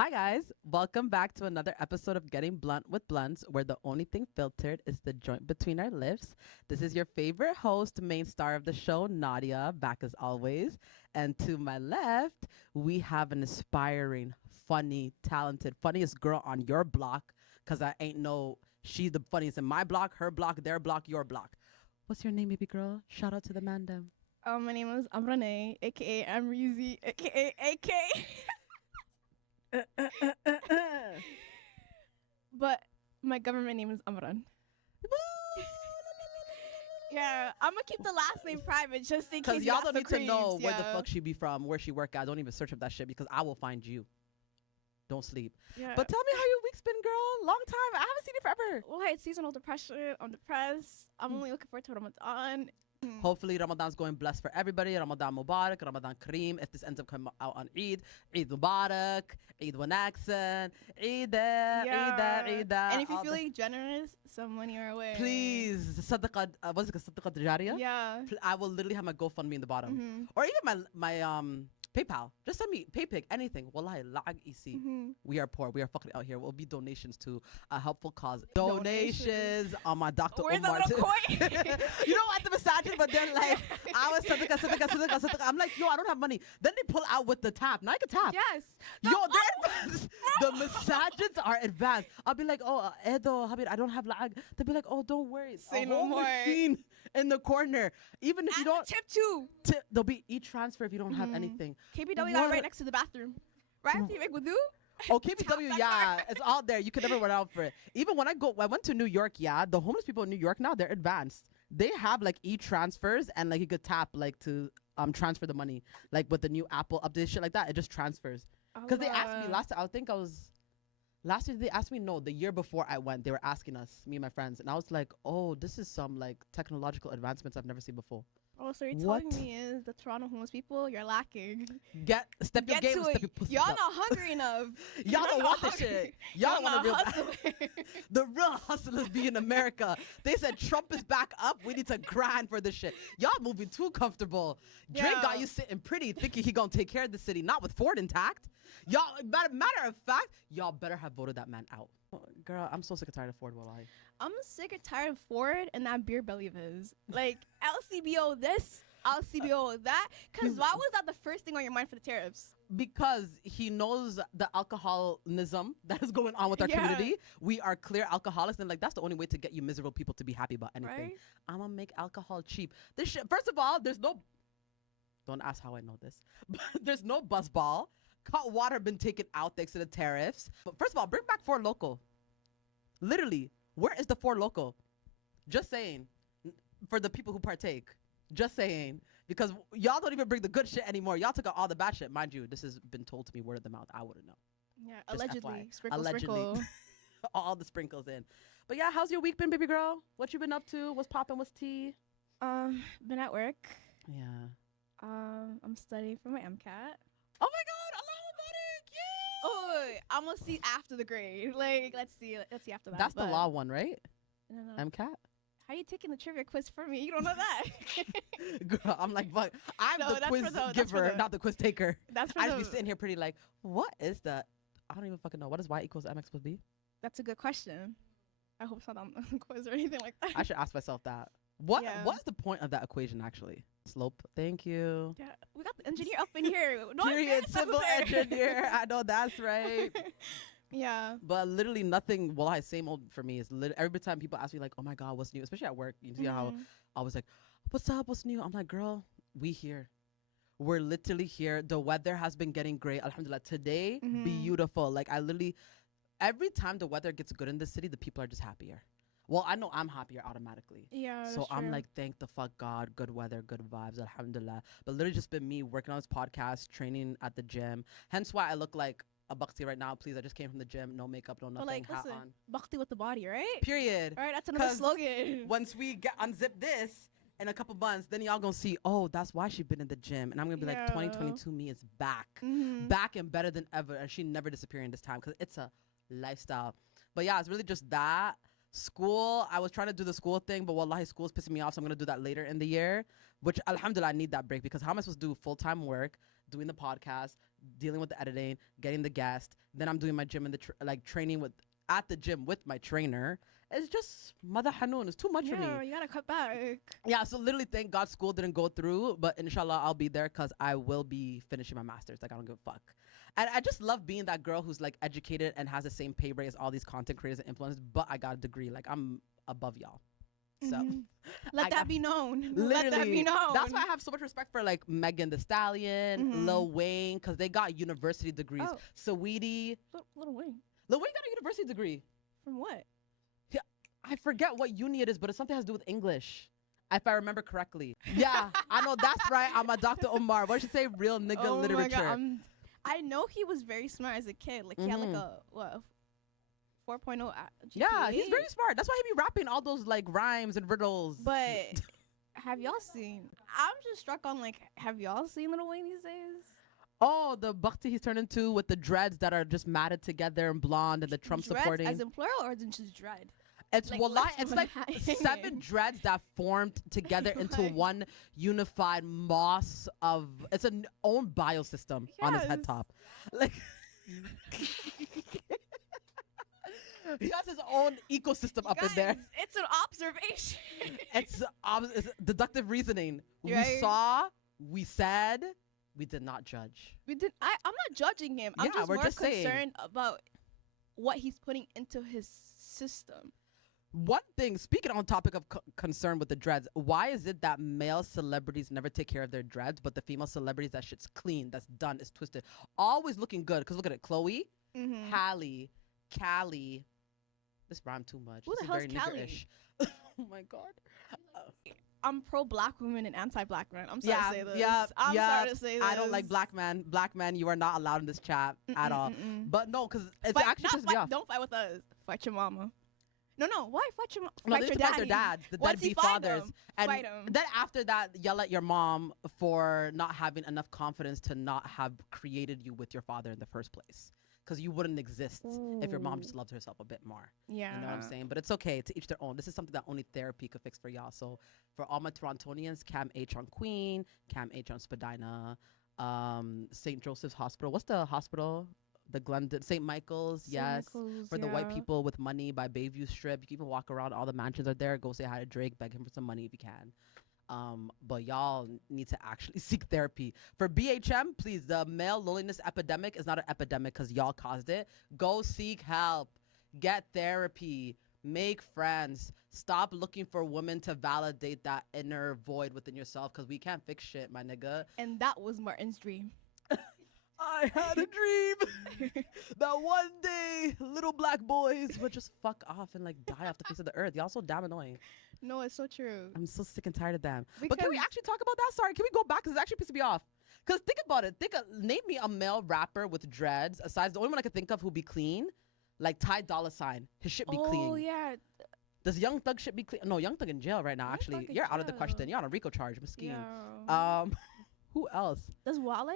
Hi, guys. Welcome back to another episode of Getting Blunt with Blunts, where the only thing filtered is the joint between our lips. This is your favorite host, main star of the show, Nadia, back as always. And to my left, we have an aspiring, funny, talented, funniest girl on your block, because I ain't know she's the funniest in my block, her block, their block, your block. What's your name, baby girl? Shout out to the mandem. My name is Amrane, aka Amreezy, aka AK. But my government name is Amran. Yeah, I'm gonna keep the last name private just in case. Because y'all don't need to know yeah. where the fuck she be from, where she work at. Don't even search up that shit because I will find you. Don't sleep. Yeah. But tell me how your week's been, girl. Long time. I haven't seen you forever. Well, I had seasonal depression. I'm depressed. I'm only looking forward to Ramadan. Hopefully Ramadan's going blessed for everybody. Ramadan Mubarak, Ramadan Kareem. If this ends up coming out on Eid, Eid Mubarak, Eid Wanaksan, Eid, Eid. And if you're feeling generous, some money our way. Please, Sadaqah, what's it called? Sadaqah Jariyah? Yeah. I will literally have my GoFundMe in the bottom. Or even my PayPal. Just send me PayPig, anything. Wallahi, la'ag isi. We are poor. We are fucking out here. We'll be donations to a helpful cause. Donations on my Dr. Where's Omar. the little coin? You know, at the massages, but they're like, I was sadaqah. I'm like, yo, I don't have money. Then they pull out with the tap. Now I can tap. Yes. Yo, they're advanced. The massages are advanced. I'll be like, oh, Edo, Habib, I don't have la'ag. They'll be like, oh, don't worry. Say a no whole more. machine in the corner. Even if you don't. Tip 2. There'll be e-transfer if you don't have anything. KBW got it right next to the bathroom. Right after you make wudu. Oh, KBW, yeah, it's all there. You could never run out for it. Even when I went to New York, yeah, the homeless people in New York now, they're advanced. They have like e-transfers and like you could tap like to transfer the money. Like with the new Apple update, shit like that, it just transfers. Because they asked me last year they asked me, no, the year before I went, they were asking us, me and my friends. And I was like, oh, this is some like technological advancements I've never seen before. Oh, so you're telling me is the Toronto homeless people, you're lacking. Step your game, step your pussy Y'all up. not hungry enough. Y'all don't want this shit. Y'all want a real hustling. The real hustlers be in America. They said Trump is back up. We need to grind for this shit. Y'all moving too comfortable. Drake got you sitting pretty, thinking he gonna take care of the city, not with Ford intact. Y'all, matter of fact, y'all better have voted that man out. Girl, I'm so sick and tired of Ford. Wallahi. I'm sick and tired of Ford and that beer belly of his. Like LCBO this, LCBO that. Because why was that the first thing on your mind for the tariffs? Because he knows the alcoholism that is going on with our community. We are clear alcoholics, and like that's the only way to get you miserable people to be happy about anything. Right? I'm gonna make alcohol cheap. This shit. First of all, there's no. Don't ask how I know this, but there's no bus ball. Hot water been taken out thanks to the tariffs. But first of all, bring back 4 Loko. Literally, where is the 4 Loko? Just saying, for the people who partake. Just saying, because y'all don't even bring the good shit anymore. Y'all took out all the bad shit. Mind you, this has been told to me word of the mouth. I wouldn't know. Yeah, Just allegedly. FYI. Sprinkle, Allegedly. sprinkle. All the sprinkles in. But yeah, how's your week been, baby girl? What you been up to? What's popping? What's tea? Been at work. Yeah. I'm studying for my MCAT. Oh my God, Allahu Barak, yeah. Oh, I'm gonna see after the grade. Like, let's see after that. That's the law one, right? No. MCAT? How are you taking the trivia quiz for me? You don't know that. Girl, I'm like, fuck. I'm No, the that's quiz for the- giver, not the quiz taker. That's for I just be the- sitting here pretty like, what is that? I don't even fucking know. What is y equals mx plus b? That's a good question. I hope it's not on the quiz or anything like that. I should ask myself that. What Yeah. is the point of that equation actually? Slope. Thank you. Yeah, we got the engineer up in here. No Period. advanced Civil over there. engineer. I know that's right. Yeah. But literally nothing. Well, I same old for me. Is every time people ask me like, "Oh my God, what's new?" Especially at work, you see how I was like, "What's up? What's new?" I'm like, "Girl, we here. We're literally here. The weather has been getting great. Alhamdulillah. Today, beautiful. Like I literally, every time the weather gets good in the city, the people are just happier. Well, I know I'm happier automatically. Yeah. So that's I'm true. like, thank the fuck God, good weather, good vibes, alhamdulillah. But literally just been me working on this podcast, training at the gym. Hence why I look like a Bakti right now. Please, I just came from the gym, no makeup, no nothing, But like, hat listen, on. bhakti with the body, right? Period. All right, that's another 'Cause slogan. Once we unzip this in a couple months, then y'all gonna see, oh, that's why she been in the gym. And I'm gonna be like, Yeah. 2022 me is back. Back and better than ever. And she never disappearing this time because it's a lifestyle. But yeah, it's really just that. School, I was trying to do the school thing, but wallahi, school's pissing me off, so I'm going to do that later in the year, which alhamdulillah, I need that break because how am I supposed to do full-time work, doing the podcast, dealing with the editing, getting the guest. Then I'm doing my gym and training at the gym with my trainer. It's just mother Hanoun. It's too much for me. Yeah, you gotta cut back. Yeah, so literally thank God school didn't go through, but inshallah I'll be there because I will be finishing my master's. Like I don't give a fuck. And I just love being that girl who's like educated and has the same pay rate as all these content creators and influencers, but I got a degree. Like I'm above y'all. So let that be known. Literally, let that be known. That's why I have so much respect for like Megan Thee Stallion, Lil Wayne, because they got university degrees. Oh. Saweetie. Lil Wayne. Lil Wayne got a university degree. From what? Yeah, I forget what uni it is, but it's something that has to do with English. If I remember correctly. Yeah, I know that's right. I'm a Dr. Omar. What should say real nigga literature. My God, I know he was very smart as a kid. Like he had like a 4.0 GPA. Yeah, he's very smart. That's why he be rapping all those like rhymes and riddles. But have y'all seen? I'm just struck on like, have y'all seen Lil Wayne these days? Oh, the bhakti he's turned into with the dreads that are just matted together and blonde and the Trump dreads supporting. As in plural or as in just dread? It's like, it's like 7 dreads that formed together into one unified moss of it's an own biosystem on his head top. Like he has his own ecosystem up in there. It's an observation. It's deductive reasoning. Right. We saw, we said, we did not judge. I'm not judging him. I'm just more concerned about what he's putting into his system. One thing, speaking on topic of concern with the dreads, why is it that male celebrities never take care of their dreads, but the female celebrities, that shit's clean, that's done, is twisted, always looking good? Because look at it, Chloe, Halle, Callie. This rhymed too much. Who this the is hell's very Callie? niggerish. Oh my God. I'm pro black women and anti black men. I'm sorry to say this. I'm sorry to say this. I don't like black men. Black men, you are not allowed in this chat at all. But no, because it's actually just don't fight with us. Fight your mama. No. Why fight your mama? No, fight they your just fight their dads, the deadbeat fathers. And fight 'em. then after that, yell at your mom for not having enough confidence to not have created you with your father in the first place. Because you wouldn't exist if your mom just loved herself a bit more. Yeah. You know what I'm saying? But it's okay, to each their own. This is something that only therapy could fix for y'all. So for all my Torontonians, Cam H on Queen, Cam H on Spadina, St. Joseph's Hospital. What's the hospital? The Glendon, St. Michael's, yes. For the white people with money by Bayview Strip. You can even walk around. All the mansions are there. Go say hi to Drake. Beg him for some money if you can. But y'all need to actually seek therapy. For BHM, please, the male loneliness epidemic is not an epidemic because y'all caused it. Go seek help. Get therapy. Make friends. Stop looking for women to validate that inner void within yourself because we can't fix shit, my nigga. And that was Martin's dream. I had a dream that one day little black boys would just fuck off and like die off the face of the earth. Y'all so damn annoying. No, it's so true. I'm so sick and tired of them. Because but can we actually talk about that? Sorry, can we go back? Because it's actually pissing me off. Because think about it. Name me a male rapper with dreads. Aside, the only one I could think of who be clean, like Ty Dolla $ign. His shit be clean. Oh, yeah. Does Young Thug shit be clean? No, Young Thug in jail right now, actually. You're out of the question. You're on a RICO charge, Mesquite. Yeah. Who else? Does Wale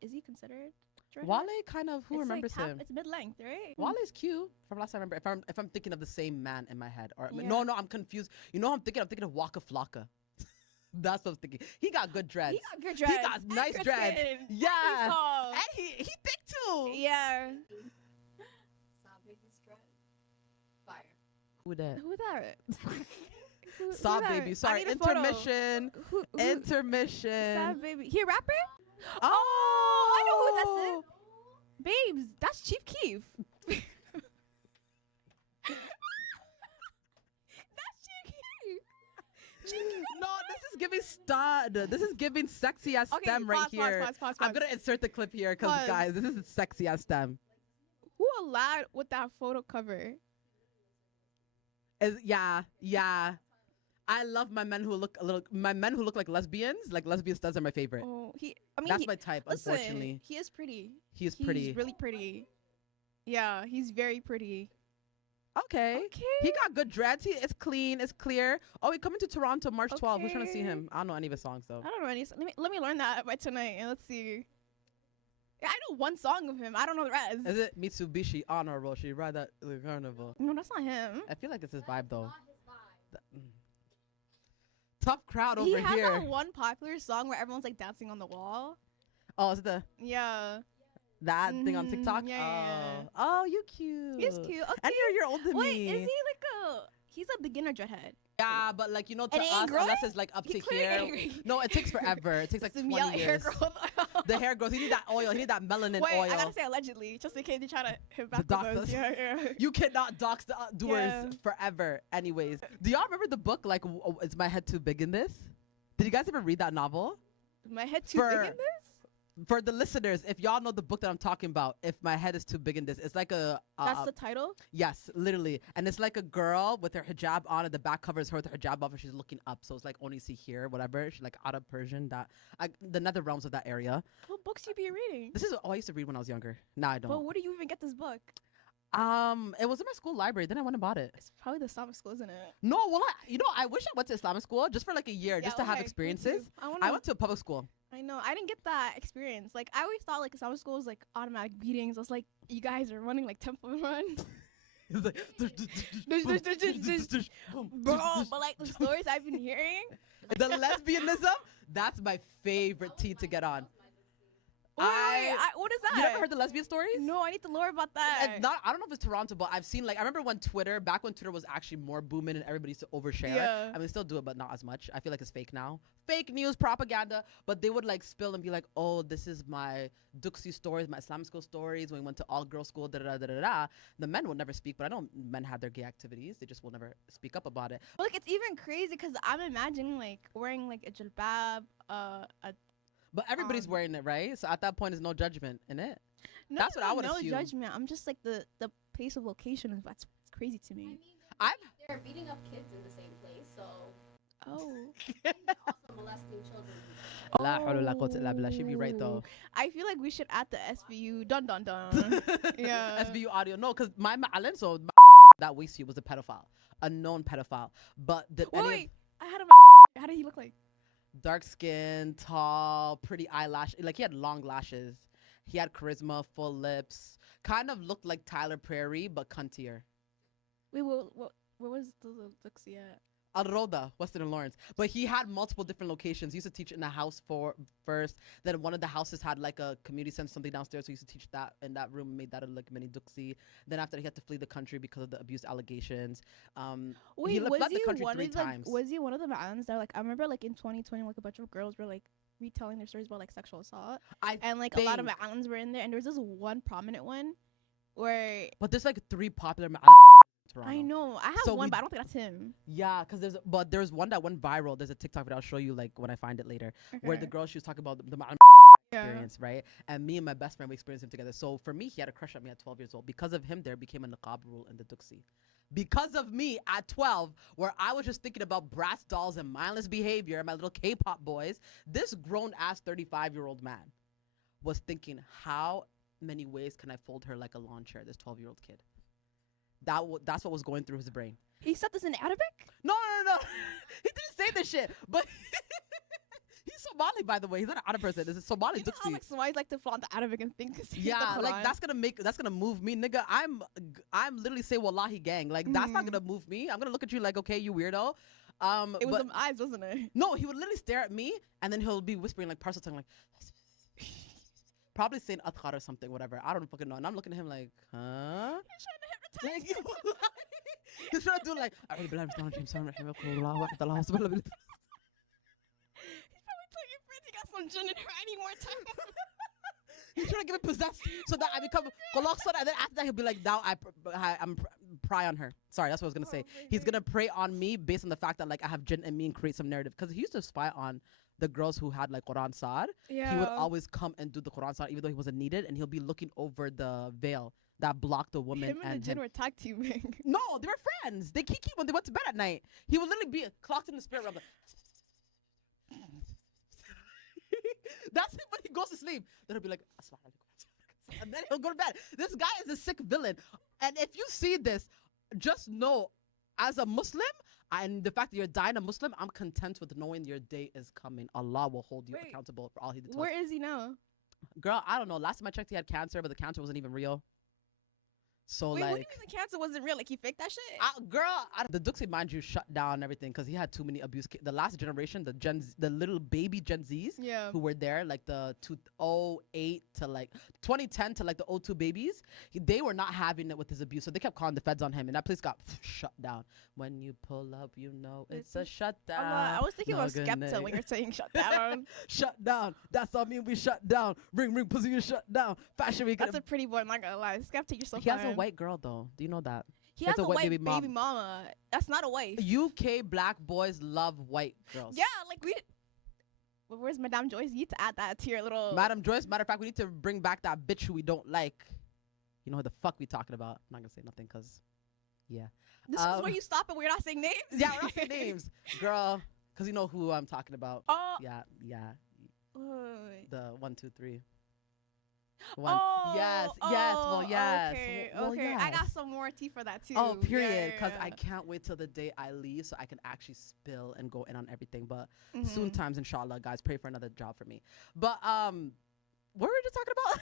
is he considered dreadhead? Wale kind of, who remembers like him? It's mid-length, right? Wale's cute from last time I remember. If I'm thinking of the same man in my head. Or no, I'm confused. You know who I'm thinking? I'm thinking of Waka Flocka. That's what I'm thinking. He got good dreads. He got good dreads. He got nice dreads. Yeah. And he thick too. Yeah. Fire. Who that? Who that? Saw Baby. Sorry, intermission. Intermission. Sad Baby. He a rapper? Oh, I know who that's it. Babes, that's Chief Keef. That's Chief Keef. No, this is giving stud. This is giving sexy ass STEM right here. Pause. I'm gonna insert the clip here because guys, this is sexy ass STEM. Who allowed with that photo cover? Yeah. I love my men who look like lesbians. Like lesbian studs are my favorite. Oh, that's my type. Listen, unfortunately, he is pretty. He's pretty. He's really pretty. Yeah, he's very pretty. Okay. He got good dreads. It's clean. It's clear. Oh, he coming to Toronto March 12th. We're trying to see him. I don't know any of his songs though. I don't know any. Let me learn that by tonight and let's see. Yeah, I know one song of him. I don't know the rest. Is it Mitsubishi Honorable? She ride that the carnival. No, that's not him. I feel like it's his vibe though. Tough crowd over here. He has here. that one popular song where everyone's like dancing on the wall. Oh, is it the? Yeah. That thing on TikTok. Yeah. Oh, you cute. He's cute. Okay. And you're older than Wait, me. is he like a? He's a beginner dreadhead. Yeah, but like, you know, to And it ain't us, growing? unless it's like up He to clearly here. ain't growing. No, it takes forever. It takes like Some 20 yellow years. hair growth. The hair grows. You need that oil. You need that melanin Wait, oil. I gotta say allegedly, just in case they try to hit back dox with us. us. Yeah. You cannot dox the doers Yeah. forever. Anyways, do y'all remember the book, like, Is My Head Too Big in This? Did you guys ever read that novel? My head too For- big in this? For the listeners, if y'all know the book that I'm talking about, If My Head Is Too Big in This, it's like a... That's the title? Yes, literally. And it's like a girl with her hijab on, and the back covers her with her hijab off, and she's looking up. So it's like only see here, whatever. She's like Arab Persian, the nether realms of that area. What books you be reading? This is I used to read when I was younger. Now I don't. But where do you even get this book? It was in my school library. Then I went and bought it. It's probably the Islamic school, isn't it? No, well, I wish I went to Islamic school just for like a year, just to have okay, me experiences. too. I went to a public school. I know. I didn't get that experience. Like, I always thought like Islamic school was like automatic beatings. I was like, you guys are running like Temple Run. It was like, Bro, but like the stories I've been hearing. the lesbianism, that's my favorite tea to get on. What is that? You never heard the lesbian stories? No, I need to learn about that. I don't know if it's Toronto, but I've seen, like, I remember when back when Twitter was actually more booming and everybody used to overshare. Yeah. I mean, they still do it, but not as much. I feel like it's fake now. Fake news, propaganda. But they would like spill and be like, oh, this is my Duxi stories, my Islamic school stories. When we went to all girls school, da da da da da. The men would never speak, but I know men have their gay activities. They just will never speak up about it. But like, it's even crazy because I'm imagining like wearing like a jilbab, But everybody's wearing it, right? So at that point, there's no judgment in it. no, That's what I would no assume. judgment. I'm just like the place of location is what's crazy to me. They're beating up kids in the same place, so Oh. and also molesting children. La hawla wala quwwata illa billah. She'd be right though. I feel like we should add the SVU. Dun dun dun. Yeah. SVU audio. No, because my ma'alim, so that we see was a pedophile, a known pedophile. But Wait, I had a. How did he look like? dark skin, tall, pretty eyelash. Like he had long lashes. He had charisma, full lips. Kind of looked like Tyler Perry, but cuntier. Wait, what was the Duxie at? Alroda, Western Lawrence. But he had multiple different locations. He used to teach in a house first. Then one of the houses had like a community center, something downstairs. So he used to teach that in that room, made that a like mini Duxie. Then after he had to flee the country because of the abuse allegations. Wait, he was left the he country one 3 of the times. was he one of the mans that like I remember like in 2020 like a bunch of girls were like retelling their stories about like sexual assault and like a lot of think- mans were in there and there was this one prominent one where But there's like 3 popular Toronto. I know I have So one we- but I don't think that's him. Yeah, because there's one that went viral. There's a TikTok video I'll show you like when I find it later, where the girl she was talking about the experience, right? And me and my best friend we experienced him together. So for me, he had a crush on me at 12 years old. Because of him, there became a niqab rule in the Duxie. Because of me at 12, where I was just thinking about brass dolls and mindless behavior, and my little K-pop boys, this grown ass 35-year-old man was thinking, how many ways can I fold her like a lawn chair? This 12-year-old kid. That's what was going through his brain. He said this in Arabic? No. He didn't say this shit, but he's Somali, by the way. He's not an Arab person. This is Somali You know how Duxie. like Somalis like to flaunt the Arabic and think it's Yeah, the like Quran? that's gonna move me, nigga. I'm literally say wallahi gang. Like that's not gonna move me. I'm gonna look at you like, okay, you weirdo. It was but them eyes, wasn't it? no, he would literally stare at me and then he'll be whispering like parcel tongue, like probably saying athar or something, whatever. I don't fucking know. And I'm looking at him like, huh? He's trying to hypnotize Like, you. he's trying to do like, "A'udhu billahi minash shaitanir rajim. Bismillahir rahmanir rahim. Subhanallah." He's probably telling your friends he got some gin in her. I need more time. He's trying to get me possessed so that I become Qolaqsan, and then after that he'll be like, now I'm pry on her. Sorry, that's what I was gonna say. He's gonna prey on me based on the fact that like I have jinn in me and create some narrative. Because he used to spy on the girls who had like Quran Saad. Yeah. He would always come and do the Quran Saad even though he wasn't needed, and he'll be looking over the veil that blocked the woman Him and the jinn him. were tag teaming. No, they were friends. They kiki when they went to bed at night. He would literally be clocked in the spirit realm. Like, that's it when he goes to sleep. Then he'll be like, and then he'll go to bed. This guy is a sick villain. And if you see this, just know, as a Muslim, and the fact that you're dying a Muslim, I'm content with knowing your day is coming. Allah will hold you Wait, accountable for all he did to us. Where is he now? Girl, I don't know. Last time I checked, he had cancer, but the cancer wasn't even real. So Wait, what do you like, mean the cancer wasn't real? Like he faked that shit? the Dooksy, mind you, shut down and everything because he had too many abuse. The last generation, the little baby Gen Zs Yeah. who were there, like the 2008 to like 2010 to like the '02 babies, they were not having it with his abuse. So they kept calling the feds on him, and that place got shut down. When you pull up, you know it's a shutdown. I was thinking about Skepta when you're saying shut down. Shut down. That's all mean we shut down. Ring ring pussy, you shut down. Fashion week. That's a pretty boy. I'm not gonna lie. Skepta, you're so He has a fine. white girl though. Do you know that? He That's has a a white white baby baby mama. That's not a wife. UK black boys love white girls. Yeah, like where's Madame Joyce? You need to add that to your little. Madam Joyce, matter of fact, we need to bring back that bitch who we don't like. You know who the fuck we talking about. I'm not gonna say nothing because, yeah. This is where you stop and we're not saying names. Yeah, we're not saying names. Girl, because you know who I'm talking about. Oh. Yeah. Wait. The 1, 2, 3. One. Oh, Yes. oh, Well, yes. Okay, Well, okay. I got yes. some more tea for that too. Oh, period. Because Yeah. I can't wait till the day I leave so I can actually spill and go in on everything. But Mhm. soon times, inshallah, guys, pray for another job for me. But what were we just talking about?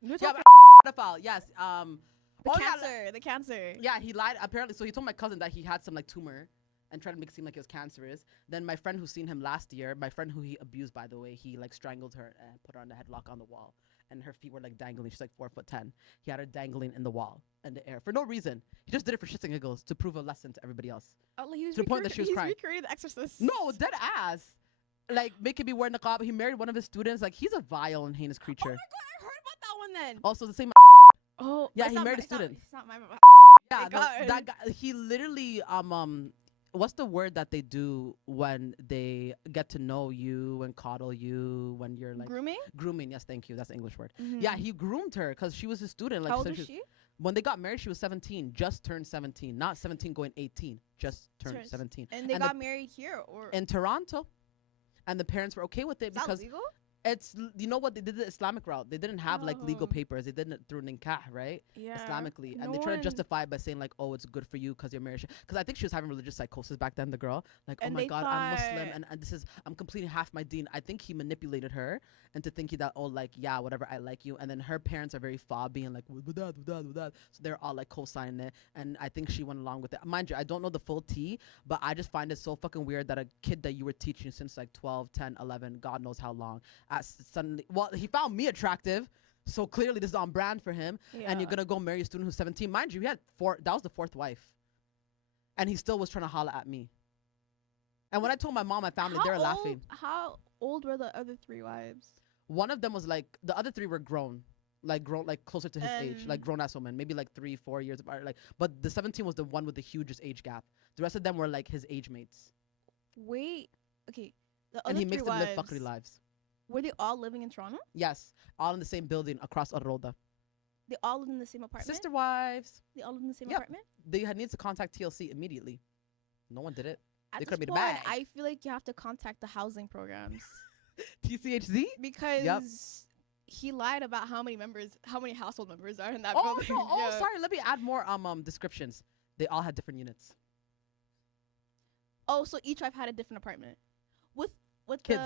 You were Yeah, talking pedophile. Yes. the oh, yeah, cancer. The cancer. Yeah, he lied apparently. So he told my cousin that he had some like tumor and tried to make it seem like it was cancerous. Then my friend who seen him last year, my friend who he abused, by the way, he like strangled her and put her on the headlock on the wall. And her feet were like dangling. She's like 4'10". He had her dangling in the wall, in the air, for no reason. He just did it for shits and giggles to prove a lesson to everybody else. Oh, he was To the point that she was he's crying. recreated The Exorcist. No, dead ass. Like making me wear niqab. He married one of his students. Like he's a vile and heinous Oh my creature. god, I heard about that one then. Also the same. Oh, Yeah, it's he not married my- a student. It's not my. Yeah, God. that guy. He literally what's the word that they do when they get to know you and coddle you when you're like Grooming. grooming? Yes, thank you. That's the English word. Mhm. Yeah, he groomed her because she was his student. Like How old so was she? when they got married, she was 17, just turned 17, not 17 going 18, just turned Turns- 17 And they and got married here or in Toronto, and the parents were okay with it is that because legal? it's you know what, they did the Islamic route. They didn't have like legal Oh. papers. They did it through nikah, right? Yeah. Islamically, and No they try to one- justify it by saying like, oh, it's good for you because you're married. Because I think she was having religious psychosis back then, the girl. Like, oh And my they god, I'm Muslim, thought- and this is I'm completing half my deen. I think he manipulated her into thinking that, oh, like, yeah, whatever, I like you. And then her parents are very fobby and like with that. So they're all like co-signing it, and I think she went along with it. Mind you, I don't know the full tea, but I just find it so fucking weird that a kid that you were teaching since like 12, 10, 11, God knows how long, suddenly, well, he found me attractive. So clearly this is on brand for him. And Yeah. you're going to go marry a student who's 17. Mind you, he had that was the 4th wife. And he still was trying to holler at me. And when I told my mom, my family, they were laughing. How old were the other 3 wives? One of them was like, the other 3 were grown, like closer to his age, like And- grown ass women, maybe like 3, 4 years apart. Like, but the 17 was the one with the hugest age gap. The rest of them were like his age mates. Wait. Okay. The And other he 3 makes them live wives, fuckery lives. were they all living in Toronto? Yes, all in the same building across Aroda. They all lived in the same apartment? Sister wives. They all lived in the same Yep. apartment? They had needs to contact TLC immediately. No one did it. At They this could've made a point, bag. I feel like you have to contact the housing programs TCHC? because he lied about how many household members are in that Oh, building. no. Oh, Yeah. sorry. Let me add more descriptions. They all had different units. Oh, so each wife had a different apartment with Kids.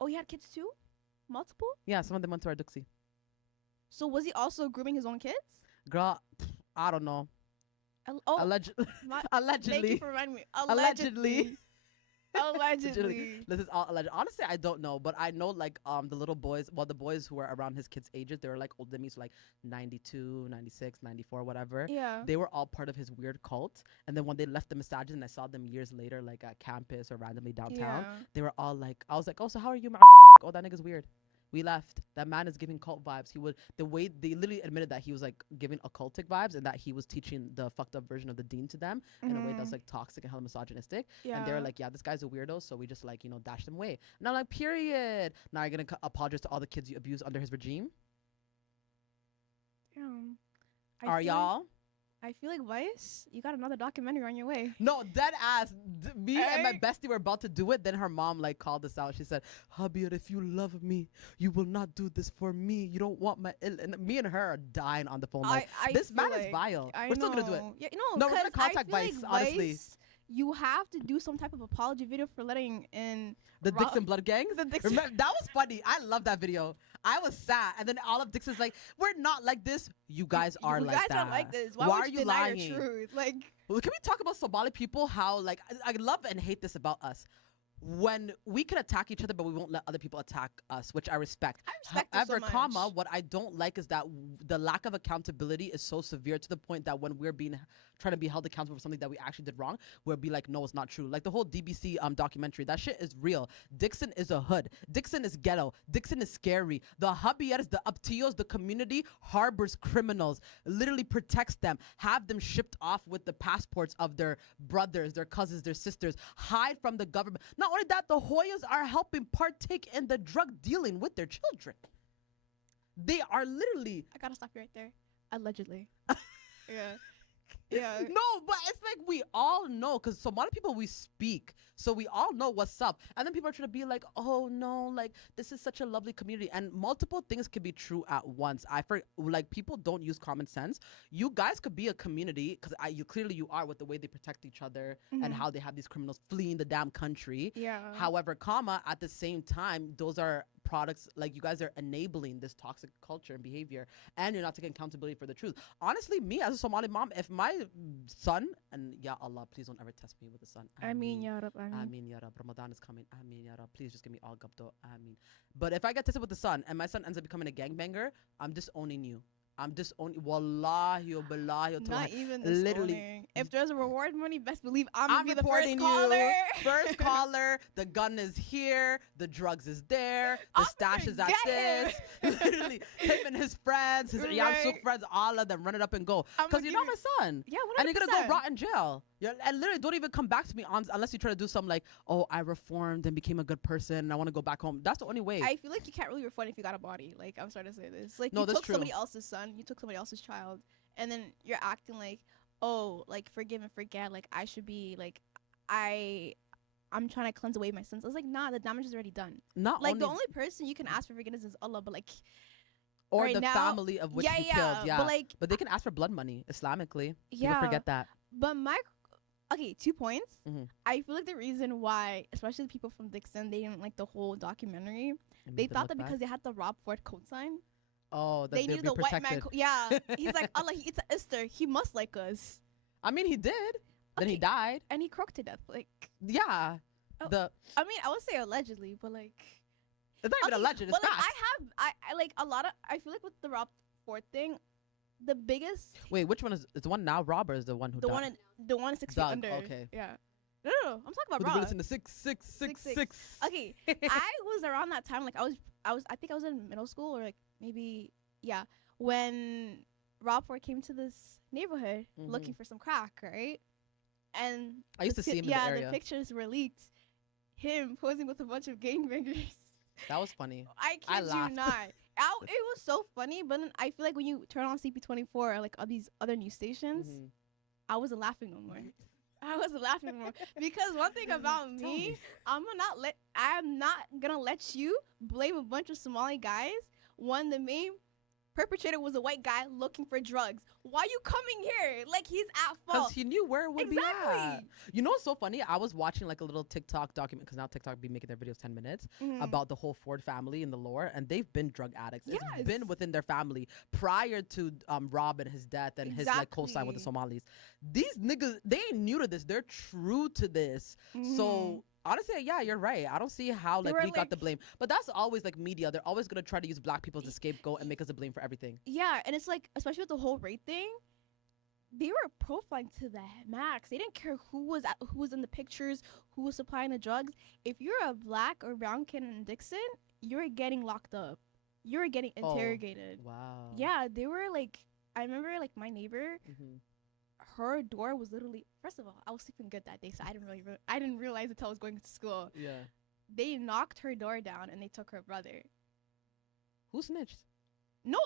Oh, he had kids too, multiple. Yeah, some of them went to our Dixie. So was he also grooming his own kids? Girl, I don't know. Oh, Allegedly. my, thank Allegedly. you for reminding me. Allegedly. Allegedly. This is all alleged. Honestly, I don't know, but I know like the little boys, well, the boys who were around his kids' ages, they were like older than me, so like 92, 96, 94, whatever. Yeah. They were all part of his weird cult. And then when they left the massages and I saw them years later, like at campus or randomly downtown, Yeah. they were all like, I was like, oh, so how are you, my oh, that nigga's weird. We left. That man is giving cult vibes. He would, the way they literally admitted that he was like giving occultic vibes and that he was teaching the fucked up version of the deen to them in a way that's Mhm. like toxic and hella misogynistic. Yeah. And they were like, yeah, this guy's a weirdo. So we just like, you know, dashed him away. And I'm like, period. Now you're going to apologize to all the kids you abused under his regime? Damn. Are y'all? I feel like Vice, you got another documentary on your way. No, dead ass. Me and my Hey. bestie were about to do it. Then her mom like called us out. She said, Habir, if you love me, you will not do this for me. You don't want my and me and her are dying on the phone. Like, I this feel man is like- vile. I We're still going to do it. know. Yeah, No, we're gonna 'cause I contact feel Vice, like honestly. Vice, you have to do some type of apology video for letting in The Rob- Dixon Blood Gangs. the Dixon. Remember, that was funny. I love that video. I was sad. And then all of Dixon's like, we're not like this. You guys are you like guys that. are like this. Why Why would are you you deny lying? the truth? Like, Well, can we talk about Somali people? How, like, I love and hate this about us. When we can attack each other, but we won't let other people attack us, which I respect. I respect it so However, much. what I don't like is that the lack of accountability is so severe to the point that when we're being trying to be held accountable for something that we actually did wrong, we'll be like, no, it's not true. Like the whole DBC documentary, that shit is real. Dixon is a hood. Dixon is ghetto. Dixon is scary. The Javieres, the Uptios, the community harbors criminals, literally protects them, have them shipped off with the passports of their brothers, their cousins, their sisters, hide from the government. Not only that, the Hoyas are helping partake in the drug dealing with their children. They are literally. I gotta stop you right there. Allegedly. Yeah. Yeah. No, but it's like we all know, because Somali people, we speak, so we all know what's up. And then people are trying to be like, oh no, like this is such a lovely community, and multiple things can be true at once. Like people don't use common sense. You guys could be a community, because you clearly you are, with the way they protect each other and how they have these criminals fleeing the damn country. Yeah. However, at the same time, those are products, like you guys are enabling this toxic culture and behavior, and you're not taking accountability for the truth. Honestly, me as a Somali mom, if my son, and ya Allah, please don't ever test me with a son. I mean, ya Rab, Ameen ya Rab. Ramadan is coming. Ameen ya Rab. Please just give me all gabdo. Ameen. But if I get tested with the son and my son ends up becoming a gangbanger, I'm disowning you. I'm disowning. Wallahi wa billahi. Not even this literally. If there's a reward money, best believe I'm gonna be the first reporting caller. you. First caller. The gun is here. The drugs is there. The stash is at this. Literally, him and his friends, his Yamsuk friends, all of them, run it up and go. Because you're not my son. Yeah, 100%. And you're gonna go rot in jail. And literally, don't even come back to me unless you try to do something like, oh, I reformed and became a good person and I want to go back home. That's the only way. I feel like you can't really reform if you got a body. Like, I'm sorry to say this. Like, No, you that's took true. somebody else's son, you took somebody else's child, and then you're acting like, oh, like, forgive and forget. Like, I should be, like, I'm trying to cleanse away my sins. I was like, nah, the damage is already done. Not Like, only the only person you can ask for forgiveness is Allah, but, like, or right the now, family of which you killed. Yeah. But, like, But they can ask for blood money Islamically. yeah. People forget that. But okay, 2 points. Mhm. I feel like the reason why, especially the people from Dixon, they didn't like the whole documentary. And They make them thought look that bad. because they had the Rob Ford code sign, Oh, that they they'll knew be the white man. protected. Yeah, he's like, Allah, it's a Easter. He must like us. I mean, he did. Then he Okay. died. And he croaked to death. Like, Yeah. Oh. The I mean, I would say allegedly, but like, it's not even okay, a legend. It's but like, facts. I like a lot of. I feel like with the Rob Ford thing, the biggest, Wait, which one is the one now? Rob, or is the one who the died? one, the one 6 feet Doug, under. okay. Yeah. No, I'm talking about With the Rob. bullets in the 666. 6'6". Okay, I was around that time. Like, I think I was in middle school, or like maybe, yeah, when Rob Ford came to this neighborhood looking for some crack, right? And I used to see him in the area. the pictures were leaked. Him posing with a bunch of gangbangers. That was funny. I I kid you laughed. not. It was so funny, but then I feel like when you turn on CP24 or like all these other news stations, Mhm. I wasn't laughing no more. I wasn't laughing no more because one thing about me, I'm not gonna let you blame a bunch of Somali guys when the main perpetrator was a white guy looking for drugs. Why you coming here? Like, he's at Because fault. he knew where it would be at. Exactly. You know what's so funny? I was watching like a little TikTok document, because now TikTok be making their videos 10 minutes, Mhm. about the whole Ford family and the lore, and they've been drug addicts. It's Yes. been within their family prior to Rob and his death and his like co-sign with the Exactly. Somalis. These niggas, they ain't new to this. They're true to this. So honestly, yeah, you're right. I don't see how They like were, we got like- the blame. But that's always like media. They're always gonna try to use black people as a scapegoat and make us a blame for everything. Yeah, and it's like, especially with the whole rape thing, they were profiling to the max. They didn't care who was in the pictures, who was supplying the drugs. If you're a black or brown kid in Dixon, you're getting locked up. You're getting Oh. interrogated. Wow. Yeah, they were like, I remember like my neighbor, hmm her door was literally. First of all, I was sleeping good that day, so I didn't realize until I was going to school. Yeah. They knocked her door down and they took her brother. Who snitched? No.